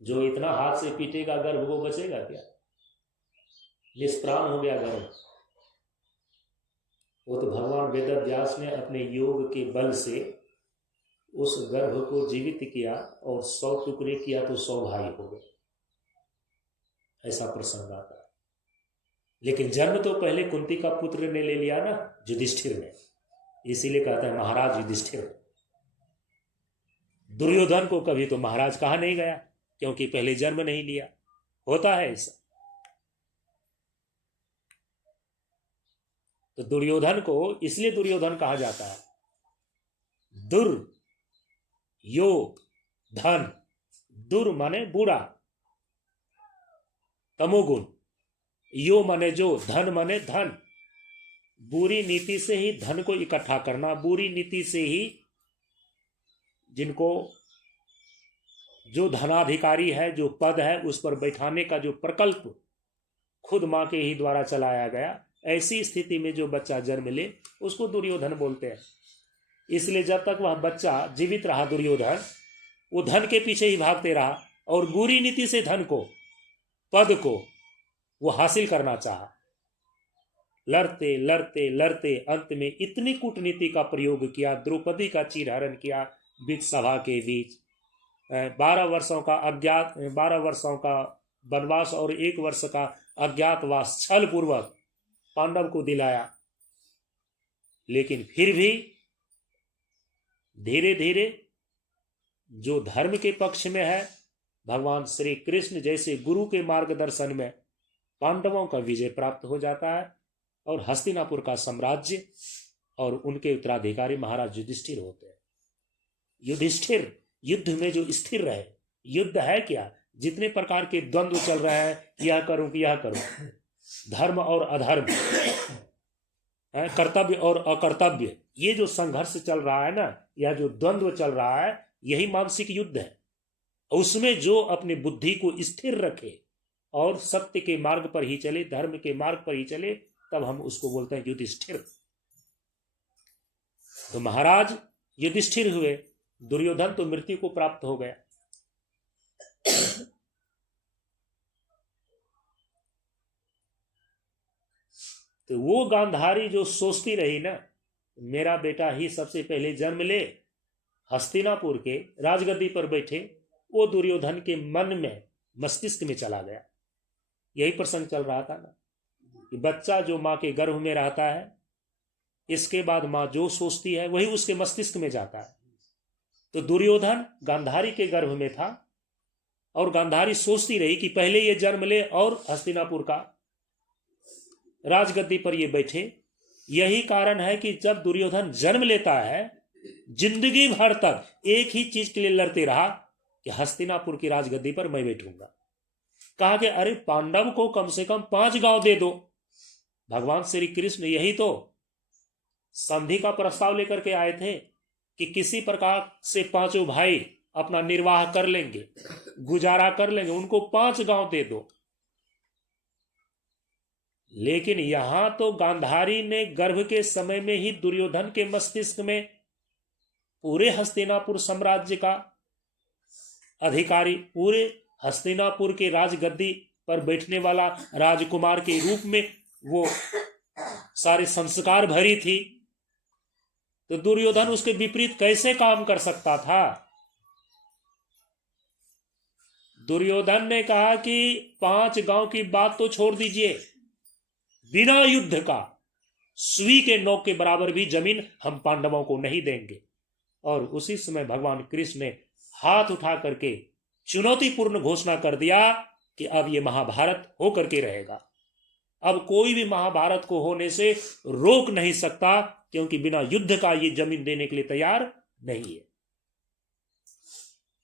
जो इतना हाथ से पीटेगा गर्भ, वो बचेगा क्या? निष्प्राण हो गया गर्भ। वो तो भगवान वेदव्यास ने अपने योग के बल से उस गर्भ को जीवित किया और 100 टुकड़े किया तो 100 भाई हो गए। ऐसा प्रसंग आता है। लेकिन जन्म तो पहले कुंती का पुत्र ने ले लिया ना, युधिष्ठिर ने। इसीलिए कहते हैं महाराज युधिष्ठिर। दुर्योधन को कभी तो महाराज कहा नहीं गया, क्योंकि पहले जन्म नहीं लिया। होता है ऐसा। तो दुर्योधन को इसलिए दुर्योधन कहा जाता है। दुर यो धन, दुर माने बुरा, तमोगुण, यो माने जो, धन माने धन। बुरी नीति से ही धन को इकट्ठा करना, बुरी नीति से ही जिनको जो धनाधिकारी है, जो पद है, उस पर बैठाने का जो प्रकल्प खुद मां के ही द्वारा चलाया गया, ऐसी स्थिति में जो बच्चा जन्म ले उसको दुर्योधन बोलते हैं। इसलिए जब तक वह बच्चा जीवित रहा दुर्योधन, वो धन के पीछे ही भागते रहा और बुरी नीति से धन को, पद को वो हासिल करना चाहा। लड़ते लड़ते लड़ते अंत में इतनी कूटनीति का प्रयोग किया, द्रौपदी का चीरहरण किया बीच सभा के बीच। 12 वर्षों का वनवास और 1 वर्ष का अज्ञातवास छल पूर्वक पांडव को दिलाया। लेकिन फिर भी धीरे धीरे जो धर्म के पक्ष में है, भगवान श्री कृष्ण जैसे गुरु के मार्गदर्शन में पांडवों का विजय प्राप्त हो जाता है और हस्तिनापुर का साम्राज्य और उनके उत्तराधिकारी महाराज युधिष्ठिर होते हैं। युधिष्ठिर युद्ध में जो स्थिर रहे। युद्ध है क्या? जितने प्रकार के द्वंद्व चल रहे हैं, यह करूं कि यह करूं, धर्म और अधर्म, कर्तव्य और अकर्तव्य, ये जो संघर्ष चल रहा है ना, यह जो द्वंद्व चल रहा है, यही मानसिक युद्ध है। उसमें जो अपनी बुद्धि को स्थिर रखे और सत्य के मार्ग पर ही चले, धर्म के मार्ग पर ही चले, तब हम उसको बोलते हैं युधिष्ठिर। तो महाराज युधिष्ठिर हुए, दुर्योधन तो मृत्यु को प्राप्त हो गया। तो वो गांधारी जो सोचती रही ना, मेरा बेटा ही सबसे पहले जन्म ले, हस्तिनापुर के राजगद्दी पर बैठे, वो दुर्योधन के मन में, मस्तिष्क में चला गया। यही प्रसंग चल रहा था ना कि बच्चा जो मां के गर्भ में रहता है, इसके बाद मां जो सोचती है वही उसके मस्तिष्क में जाता है। तो दुर्योधन गांधारी के गर्भ में था और गांधारी सोचती रही कि पहले ये जन्म ले और हस्तिनापुर का राजगद्दी पर ये बैठे। यही कारण है कि जब दुर्योधन जन्म लेता है, जिंदगी भर तक एक ही चीज के लिए लड़ते रहा कि हस्तिनापुर की राजगद्दी पर मैं बैठूंगा। कहा कि अरे पांडव को कम से कम 5 गांव दे दो। भगवान श्री कृष्ण यही तो संधि का प्रस्ताव लेकर के आए थे कि किसी प्रकार से 5 भाई अपना निर्वाह कर लेंगे, गुजारा कर लेंगे, उनको 5 गांव दे दो। लेकिन यहां तो गांधारी ने गर्भ के समय में ही दुर्योधन के मस्तिष्क में पूरे हस्तिनापुर साम्राज्य का अधिकारी, पूरे हस्तिनापुर के राजगद्दी पर बैठने वाला राजकुमार के रूप में वो सारे संस्कार भरी थी। तो दुर्योधन उसके विपरीत कैसे काम कर सकता था? दुर्योधन ने कहा कि 5 गांव की बात तो छोड़ दीजिए, बिना युद्ध का सुई के नोक के बराबर भी जमीन हम पांडवों को नहीं देंगे। और उसी समय भगवान कृष्ण ने हाथ उठा करके चुनौतीपूर्ण घोषणा कर दिया कि अब ये महाभारत होकर के रहेगा। अब कोई भी महाभारत को होने से रोक नहीं सकता, क्योंकि बिना युद्ध का ये जमीन देने के लिए तैयार नहीं है।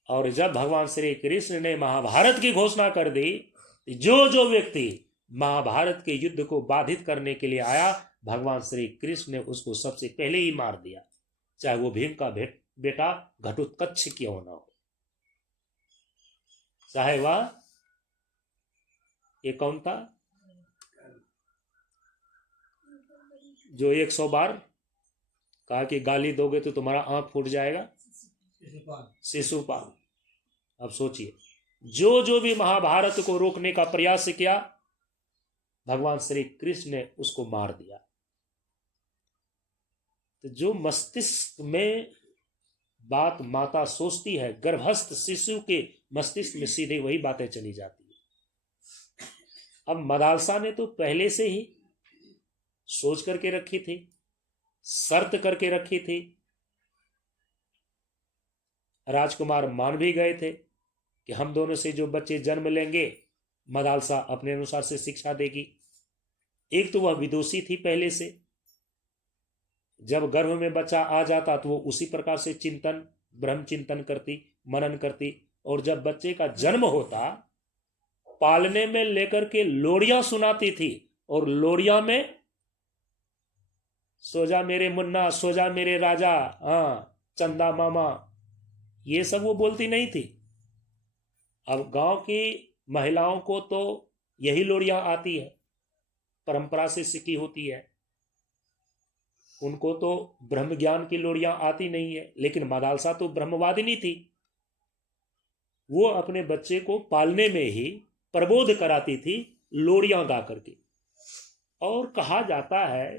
और जब भगवान श्री कृष्ण ने महाभारत की घोषणा कर दी, जो व्यक्ति महाभारत के युद्ध को बाधित करने के लिए आया, भगवान श्री कृष्ण ने उसको सबसे पहले ही मार दिया, चाहे वो भीम का बेटा घटोत्कच क्यों ना हो। चाहे वह ये कौन था जो 100 बार कहा कि गाली दोगे तो तुम्हारा आंख फूट जाएगा, शिशुपाल। अब सोचिए, जो भी महाभारत को रोकने का प्रयास किया, भगवान श्री कृष्ण ने उसको मार दिया। तो जो मस्तिष्क में बात माता सोचती है, गर्भस्थ शिशु के मस्तिष्क में सीधे वही बातें चली जाती है। अब मदालसा ने तो पहले से ही सोच करके रखी थी, शर्त करके रखी थी। राजकुमार मान भी गए थे कि हम दोनों से जो बच्चे जन्म लेंगे, मदालसा अपने अनुसार से शिक्षा देगी। एक तो वह विदुषी थी पहले से, जब गर्भ में बच्चा आ जाता तो वो उसी प्रकार से चिंतन, ब्रह्म चिंतन करती, मनन करती। और जब बच्चे का जन्म होता, पालने में लेकर के लोरियां सुनाती थी, और लोरिया में सो जा मेरे मुन्ना, सो जा मेरे राजा, हाँ चंदा मामा, ये सब वो बोलती नहीं थी। अब गांव की महिलाओं को तो यही लोरियां आती है, परंपरा से सीखी होती है, उनको तो ब्रह्म ज्ञान की लोरियां आती नहीं है। लेकिन मदालसा तो ब्रह्मवादिनी थी, वो अपने बच्चे को पालने में ही प्रबोध कराती थी लोरियां गा करके। और कहा जाता है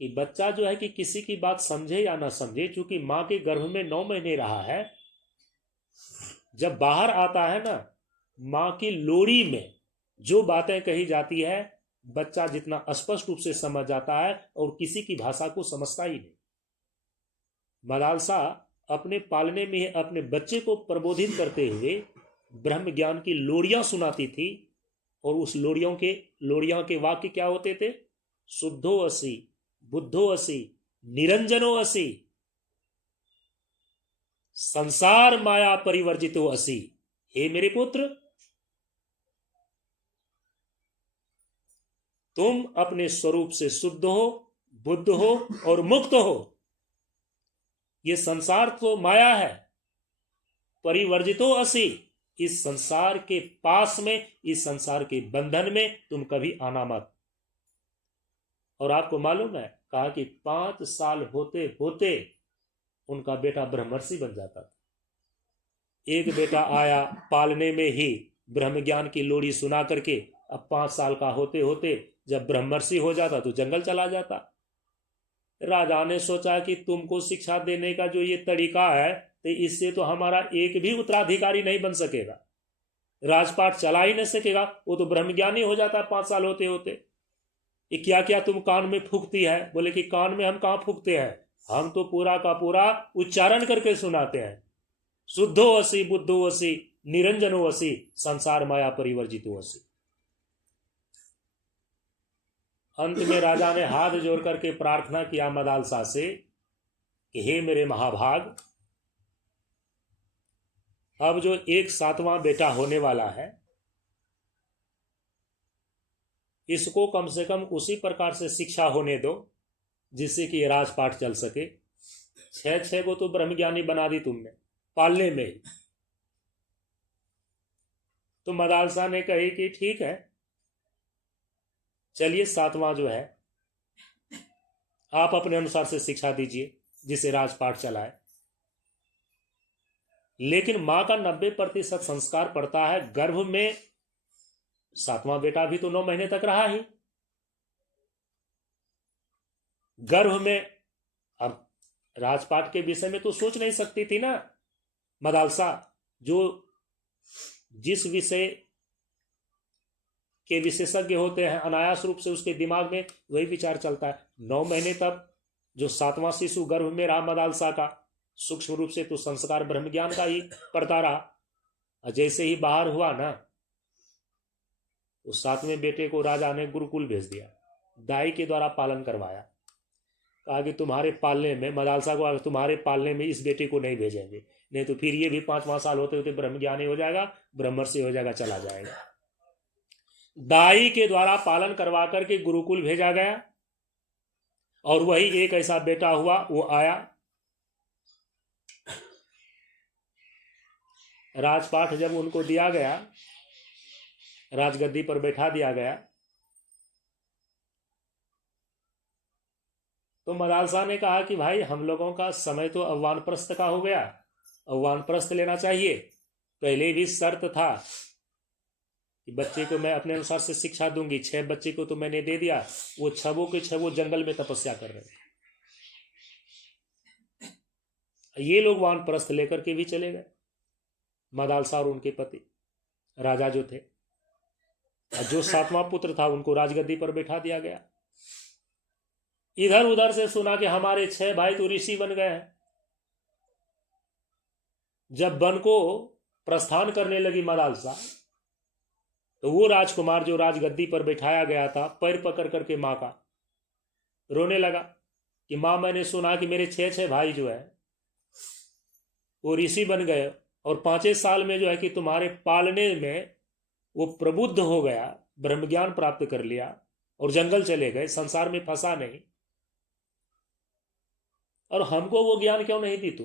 कि बच्चा जो है कि किसी की बात समझे या ना समझे, चूंकि मां के गर्भ में 9 महीने रहा है, जब बाहर आता है ना, मां की लोरी में जो बातें कही जाती है बच्चा जितना स्पष्ट रूप से समझ जाता है और किसी की भाषा को समझता ही नहीं। मदालसा अपने पालने में अपने बच्चे को प्रबोधित करते हुए ब्रह्म ज्ञान की लोरियां सुनाती थी। और उस लोरियां के वाक्य क्या होते थे? शुद्धो असि, बुद्धो असि, निरंजनो असि, संसार माया परिवर्जितो असि। हे मेरे पुत्र, तुम अपने स्वरूप से शुद्ध हो, बुद्ध हो और मुक्त हो। ये संसार तो माया है, परिवर्जितो असि, इस संसार के पास में, इस संसार के बंधन में तुम कभी आना मत। और आपको मालूम है, कहा कि 5 साल होते होते उनका बेटा ब्रह्मर्षि बन जाता था। एक बेटा आया पालने में ही ब्रह्म ज्ञान की लोरी सुना करके, अब 5 साल का होते होते जब ब्रह्मर्षि हो जाता तो जंगल चला जाता। राजा ने सोचा कि तुमको शिक्षा देने का जो ये तरीका है, तो इससे तो हमारा एक भी उत्तराधिकारी नहीं बन सकेगा, राजपाट चला ही नहीं सकेगा, वो तो ब्रह्मज्ञानी हो जाता 5 साल होते होते। ये क्या क्या तुम कान में फूकती है? बोले कि कान में हम कहाँ फूकते हैं, हम तो पूरा का पूरा उच्चारण करके सुनाते हैं। शुद्धो असि, बुद्धो असि, निरंजनो असि, संसार माया परिवर्जितो असि। अंत में राजा ने हाथ जोड़ करके प्रार्थना किया मदालसा से कि हे मेरे महाभाग, अब जो एक 7वां बेटा होने वाला है, इसको कम से कम उसी प्रकार से शिक्षा होने दो जिससे कि राजपाट चल सके। 6 को तो ब्रह्मज्ञानी बना दी तुमने पालने में। तो मदालसा ने कही कि ठीक है, चलिए 7वां जो है आप अपने अनुसार से शिक्षा दीजिए जिसे राजपाट चलाए। लेकिन मां का 90% संस्कार पड़ता है गर्भ में। 7वां बेटा भी तो 9 महीने तक रहा ही गर्भ में। अब राजपाट के विषय में तो सोच नहीं सकती थी ना मदालसा, जो जिस विषय के विशेषज्ञ होते हैं अनायास रूप से उसके दिमाग में वही विचार चलता है। 9 महीने तक जो 7वां शिशु गर्भ में रहा मदालसा का, सूक्ष्म रूप से तो संस्कार ब्रह्म ज्ञान का ही पड़ता रहा। जैसे ही बाहर हुआ ना, उस 7वें बेटे को राजा ने गुरुकुल भेज दिया, दाई के द्वारा पालन करवाया। कहा कि तुम्हारे पालने में, मदालसा को तुम्हारे पालने में इस बेटे को नहीं भेजेंगे, नहीं तो फिर ये भी 5वां साल होते होते ब्रह्म ज्ञानी हो जाएगा, ब्रह्मर्षि हो जाएगा, चला जाएगा। दाई के द्वारा पालन करवा करके गुरुकुल भेजा गया और वही एक ऐसा बेटा हुआ, वो आया राजपाट जब उनको दिया गया, राजगद्दी पर बैठा दिया गया, तो मदालसा ने कहा कि भाई हम लोगों का समय तो अब वानप्रस्थ का हो गया, अब वानप्रस्थ लेना चाहिए। पहले भी शर्त था कि बच्चे को मैं अपने अनुसार से शिक्षा दूंगी। 6 बच्चे को तो मैंने दे दिया, वो 6 के 6 जंगल में तपस्या कर रहे थे। ये लोग वानप्रस्थ लेकर के भी चले गए, मदालसा और उनके पति राजा जो थे। जो 7वां पुत्र था उनको राजगद्दी पर बैठा दिया गया। इधर उधर से सुना कि हमारे 6 भाई तो ऋषि बन गए हैं। जब वन को प्रस्थान करने लगी मदालसा, तो वो राजकुमार जो राजगद्दी पर बैठाया गया था, पैर पकड़ करके मां का रोने लगा कि मां, मैंने सुना कि मेरे 6 भाई जो है वो ऋषि बन गए और 5 साल में जो है कि तुम्हारे पालने में वो प्रबुद्ध हो गया, ब्रह्मज्ञान प्राप्त कर लिया, और जंगल चले गए, संसार में फंसा नहीं। और हमको वो ज्ञान क्यों नहीं दी तू?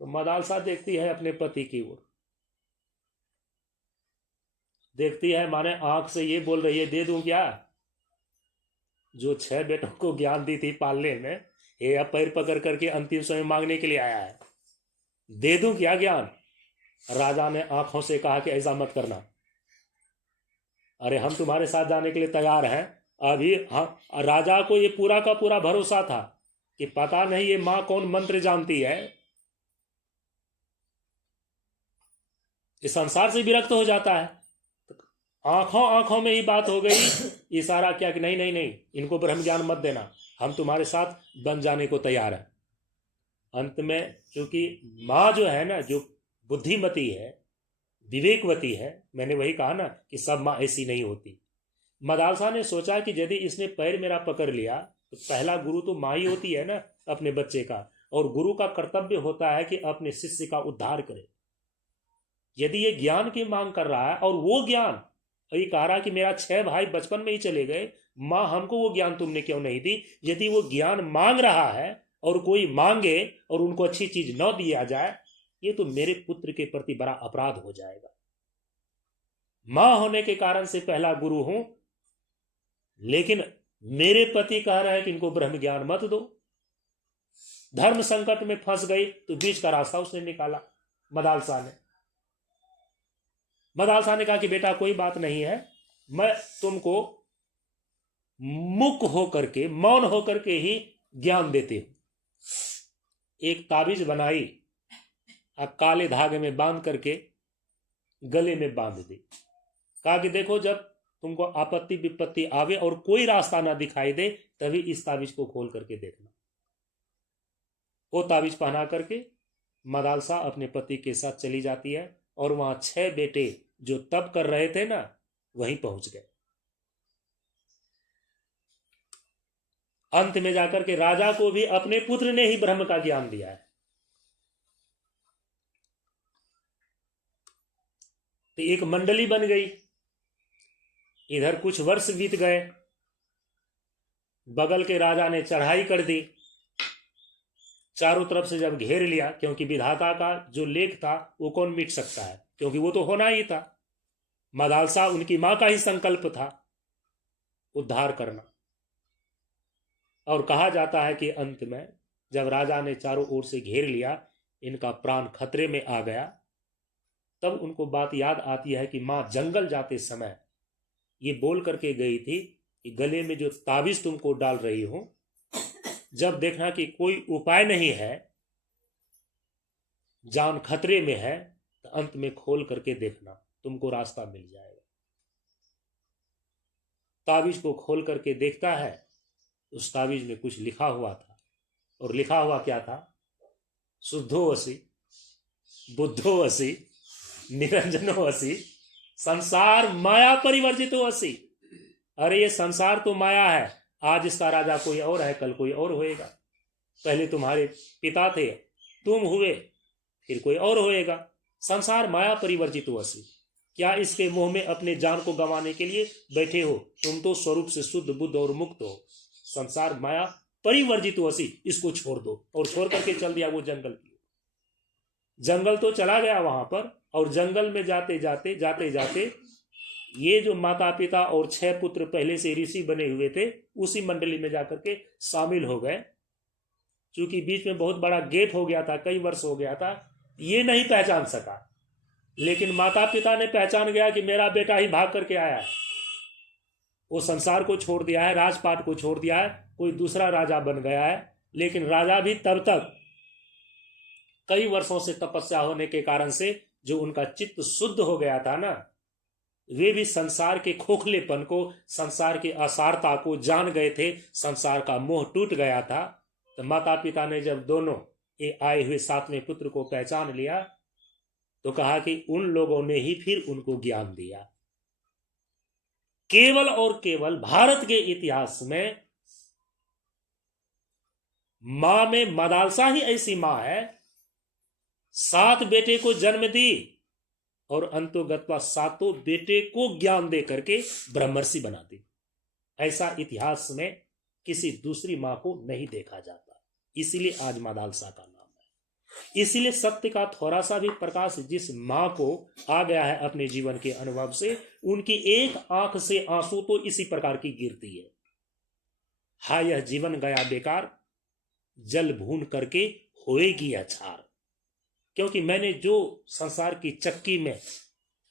तो मदालसा देखती है अपने पति की ओर, देखती है माने आंख से ये बोल रही है, दे दूं क्या? जो 6 बेटों को ज्ञान दी थी पालने में, ये अब पैर पकड़ करके अंतिम समय मांगने के लिए आया है, दे दूं क्या ज्ञान? राजा ने आंखों से कहा कि ऐसा मत करना, अरे हम तुम्हारे साथ जाने के लिए तैयार हैं। अभी राजा को ये पूरा का पूरा भरोसा था कि पता नहीं ये मां कौन मंत्र जानती है, इस संसार से विरक्त हो जाता है। आंखों आंखों में ही बात हो गई, इशारा किया कि नहीं नहीं नहीं, इनको ब्रह्म ज्ञान मत देना, हम तुम्हारे साथ बन जाने को तैयार हैं। अंत में चूंकि माँ जो है ना, जो बुद्धिमती है, विवेकवती है, मैंने वही कहा ना कि सब माँ ऐसी नहीं होती। मदालसा ने सोचा कि यदि इसने पैर मेरा पकड़ लिया तो पहला गुरु तो माँ ही होती है ना अपने बच्चे का, और गुरु का कर्तव्य होता है कि अपने शिष्य का उद्धार करे। यदि ये ज्ञान की मांग कर रहा है और वो ज्ञान, ये कह रहा कि मेरा 6 भाई बचपन में ही चले गए, माँ हमको वो ज्ञान तुमने क्यों नहीं दी? यदि वो ज्ञान मांग रहा है और कोई मांगे और उनको अच्छी चीज न दिया जाए, ये तो मेरे पुत्र के प्रति बड़ा अपराध हो जाएगा। मां होने के कारण से पहला गुरु हूं, लेकिन मेरे पति कह रहे हैं कि इनको ब्रह्म ज्ञान मत दो। धर्म संकट में फंस गई तो बीच का रास्ता उसने निकाला मदालसा ने। मदालसा ने कहा कि बेटा कोई बात नहीं है, मैं तुमको मुक होकर के, मौन होकर के ही ज्ञान देती हूं। एक ताबीज बनाई, अब काले धागे में बांध करके गले में बांध दी। कहा कि देखो जब तुमको आपत्ति विपत्ति आवे और कोई रास्ता ना दिखाई दे, तभी इस ताबीज को खोल करके देखना। वो ताबीज पहना करके मदालसा अपने पति के साथ चली जाती है, और वहां 6 बेटे जो तप कर रहे थे ना, वहीं पहुंच गए। अंत में जाकर के राजा को भी अपने पुत्र ने ही ब्रह्म का ज्ञान दिया है। तो एक मंडली बन गई। इधर कुछ वर्ष बीत गए, बगल के राजा ने चढ़ाई कर दी, चारों तरफ से जब घेर लिया, क्योंकि विधाता का जो लेख था वो कौन मिट सकता है, क्योंकि वो तो होना ही था। मदालसा उनकी मां का ही संकल्प था उद्धार करना। और कहा जाता है कि अंत में जब राजा ने चारों ओर से घेर लिया, इनका प्राण खतरे में आ गया, तब उनको बात याद आती है कि मां जंगल जाते समय ये बोल करके गई थी कि गले में जो ताबीज तुमको डाल रही हूं, जब देखना कि कोई उपाय नहीं है, जान खतरे में है, तो अंत में खोल करके देखना, तुमको रास्ता मिल जाएगा। ताबीज को खोल करके देखता है, उस ताबीज में कुछ लिखा हुआ था, और लिखा हुआ क्या था? शुद्धो असि, बुद्धो असि, निरंजनो असि, संसार माया परिवर्जितो असि। अरे ये संसार तो माया है, आज इसका राजा कोई और है, कल कोई और होएगा। पहले तुम्हारे पिता थे, तुम हुए, फिर कोई और होएगा। संसार माया परिवर्जितो असि। क्या इसके मोह में अपने जान को गंवाने के लिए बैठे हो? तुम तो स्वरूप से शुद्ध बुद्ध और मुक्त हो। संसार माया परिवर्जितो असि, इसको छोड़ दो। और छोड़ करके चल दिया वो जंगल की। जंगल तो चला गया वहां पर, और जंगल में जाते जाते जाते जाते ये जो माता पिता और 6 पुत्र पहले से ऋषि बने हुए थे, उसी मंडली में जाकर के शामिल हो गए। चूंकि बीच में बहुत बड़ा गैप हो गया था, कई वर्ष हो गया था, ये नहीं पहचान सका, लेकिन माता पिता ने पहचान गया कि मेरा बेटा ही भाग करके आया है। वो संसार को छोड़ दिया है, राजपाट को छोड़ दिया है, कोई दूसरा राजा बन गया है। लेकिन राजा भी तब तक कई वर्षों से तपस्या होने के कारण से जो उनका चित्त शुद्ध हो गया था ना, वे भी संसार के खोखलेपन को, संसार की असारता को जान गए थे। संसार का मोह टूट गया था। तो माता पिता ने जब दोनों ये आए हुए 7वें पुत्र को पहचान लिया, तो कहा कि उन लोगों ने ही फिर उनको ज्ञान दिया। केवल और केवल भारत के इतिहास में मां में मदालसा ही ऐसी मां है, 7 बेटे को जन्म दी, और अंतोगत्वा सातों बेटे को ज्ञान दे करके ब्रह्मर्षि बना दी। ऐसा इतिहास में किसी दूसरी मां को नहीं देखा जाता, इसीलिए आज मां दालसा का नाम है। इसीलिए सत्य का थोड़ा सा भी प्रकाश जिस मां को आ गया है अपने जीवन के अनुभव से, उनकी एक आंख से आंसू तो इसी प्रकार की गिरती है, हाय यह जीवन गया बेकार, जल भून करके होएगी अछार। क्योंकि मैंने जो संसार की चक्की में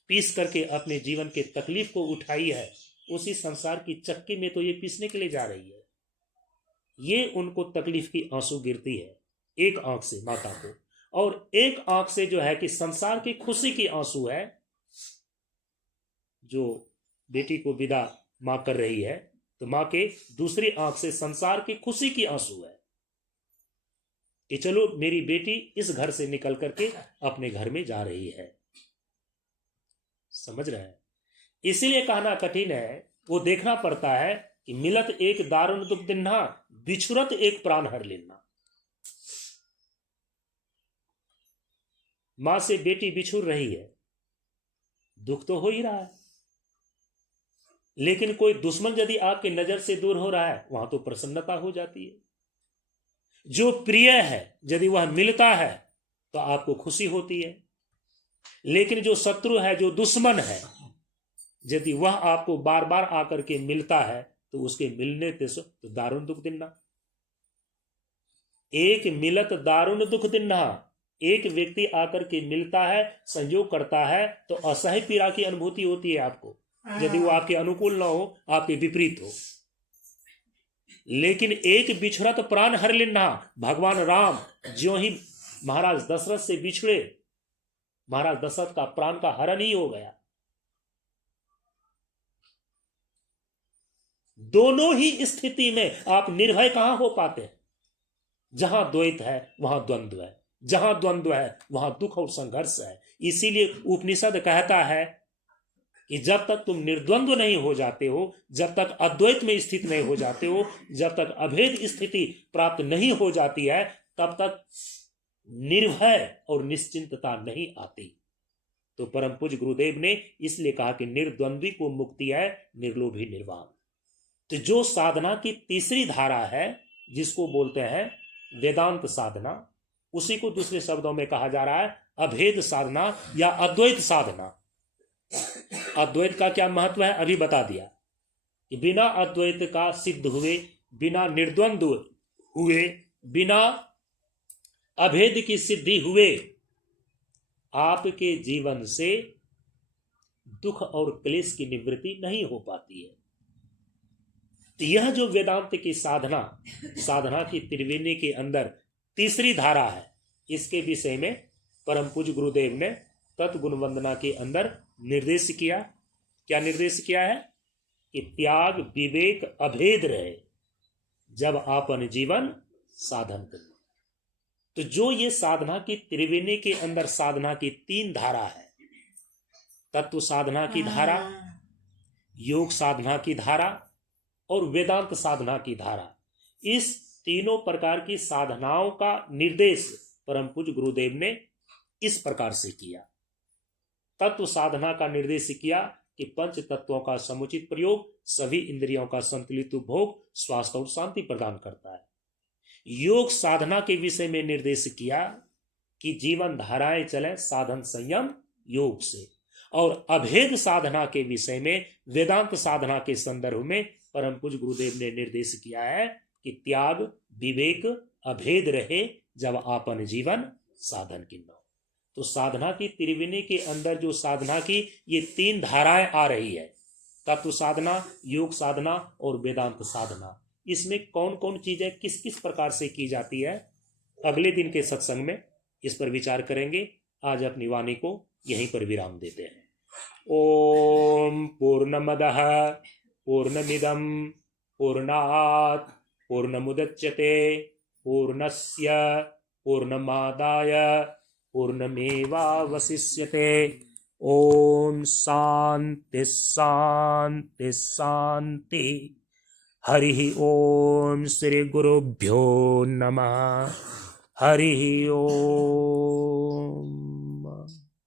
पीस करके अपने जीवन के तकलीफ को उठाई है, उसी संसार की चक्की में तो ये पीसने के लिए जा रही है। ये उनको तकलीफ की आंसू गिरती है एक आंख से माता को, और एक आंख से जो है कि संसार की खुशी की आंसू है, जो बेटी को विदा मां कर रही है, तो मां के दूसरी आंख से संसार की खुशी की आंसू है कि चलो मेरी बेटी इस घर से निकल करके अपने घर में जा रही है। समझ रहे हैं? इसीलिए कहना कठिन है, वो देखना पड़ता है कि मिलत एक दारुण दुख दिन्हा, बिछुरत एक प्राण हर लेना। मां से बेटी बिछुर रही है, दुख तो हो ही रहा है, लेकिन कोई दुश्मन यदि आपकी नजर से दूर हो रहा है, वहां तो प्रसन्नता हो जाती है। जो प्रिय है यदि वह मिलता है तो आपको खुशी होती है, लेकिन जो शत्रु है, जो दुश्मन है, यदि वह आपको बार बार आकर के मिलता है तो उसके मिलने तो दारुण दुख दिन्ना। एक मिलत दारुण दुख दिन्ना, एक व्यक्ति आकर के मिलता है, संयोग करता है, तो असह्य पीड़ा की अनुभूति होती है आपको, यदि वो आपके अनुकूल ना हो, आपके विपरीत हो। लेकिन एक बिछड़त प्राण हर लेना, भगवान राम ज्यों ही महाराज दशरथ से बिछड़े, महाराज दशरथ का प्राण का हरण ही हो गया। दोनों ही स्थिति में आप निर्भय कहां हो पाते हैं? जहां द्वैत है वहां द्वंद्व है, जहां द्वंद्व है वहां दुख और संघर्ष है। इसीलिए उपनिषद कहता है कि जब तक तुम निर्द्वंद्व नहीं हो जाते हो, जब तक अद्वैत में स्थित नहीं हो जाते हो, जब तक अभेद स्थिति प्राप्त नहीं हो जाती है, तब तक निर्भय और निश्चिंतता नहीं आती। तो परम पूज्य गुरुदेव ने इसलिए कहा कि निर्द्वंद्वी को मुक्ति है, निर्लोभी निर्वाण। तो जो साधना की तीसरी धारा है, जिसको बोलते हैं वेदांत साधना, उसी को दूसरे शब्दों में कहा जा रहा है अभेद साधना या अद्वैत साधना। अद्वैत का क्या महत्व है अभी बता दिया कि बिना अद्वैत का सिद्ध हुए, बिना निर्द्वंद्व हुए, बिना अभेद की सिद्धि हुए, आपके जीवन से दुख और क्लेश की निवृत्ति नहीं हो पाती है। तो यह जो वेदांत की साधना की त्रिवेणी के अंदर तीसरी धारा है, इसके विषय में परम पूज्य गुरुदेव ने तत्गुण वंदना के अंदर निर्देश किया। क्या निर्देश किया है? कि त्याग विवेक अभेद रहे जब आपन जीवन साधन करें। तो जो ये साधना की त्रिवेणी के अंदर साधना की तीन धारा है, तत्व साधना की धारा, योग साधना की धारा और वेदांत साधना की धारा, इस तीनों प्रकार की साधनाओं का निर्देश परम पूज्य गुरुदेव ने इस प्रकार से किया। तत्व साधना का निर्देश किया कि पंच तत्वों का समुचित प्रयोग सभी इंद्रियों का संतुलित उपभोग स्वास्थ्य और शांति प्रदान करता है। योग साधना के विषय में निर्देश किया कि जीवन धाराएं चले साधन संयम योग से, और अभेद साधना के विषय में वेदांत साधना के संदर्भ में परम पूज्य गुरुदेव ने निर्देश किया है कि त्याग विवेक अभेद रहे जब आपन जीवन साधन की न। तो साधना की त्रिवेणी के अंदर जो साधना की ये तीन धाराएं आ रही है, तत्व साधना, योग साधना और वेदांत साधना, इसमें कौन कौन चीजें किस किस प्रकार से की जाती है, अगले दिन के सत्संग में इस पर विचार करेंगे। आज अपनी वाणी को यहीं पर विराम देते हैं। ओम पूर्णमदः पूर्णमिदं पूर्णात् पूर्णमुदच्यते पूर्णस्य पूर्णमादाय पूर्णमेवावशिष्यते। ओम शांति शांति शांति। हरि ओम श्री गुरुभ्यो नमः। हरि ओम।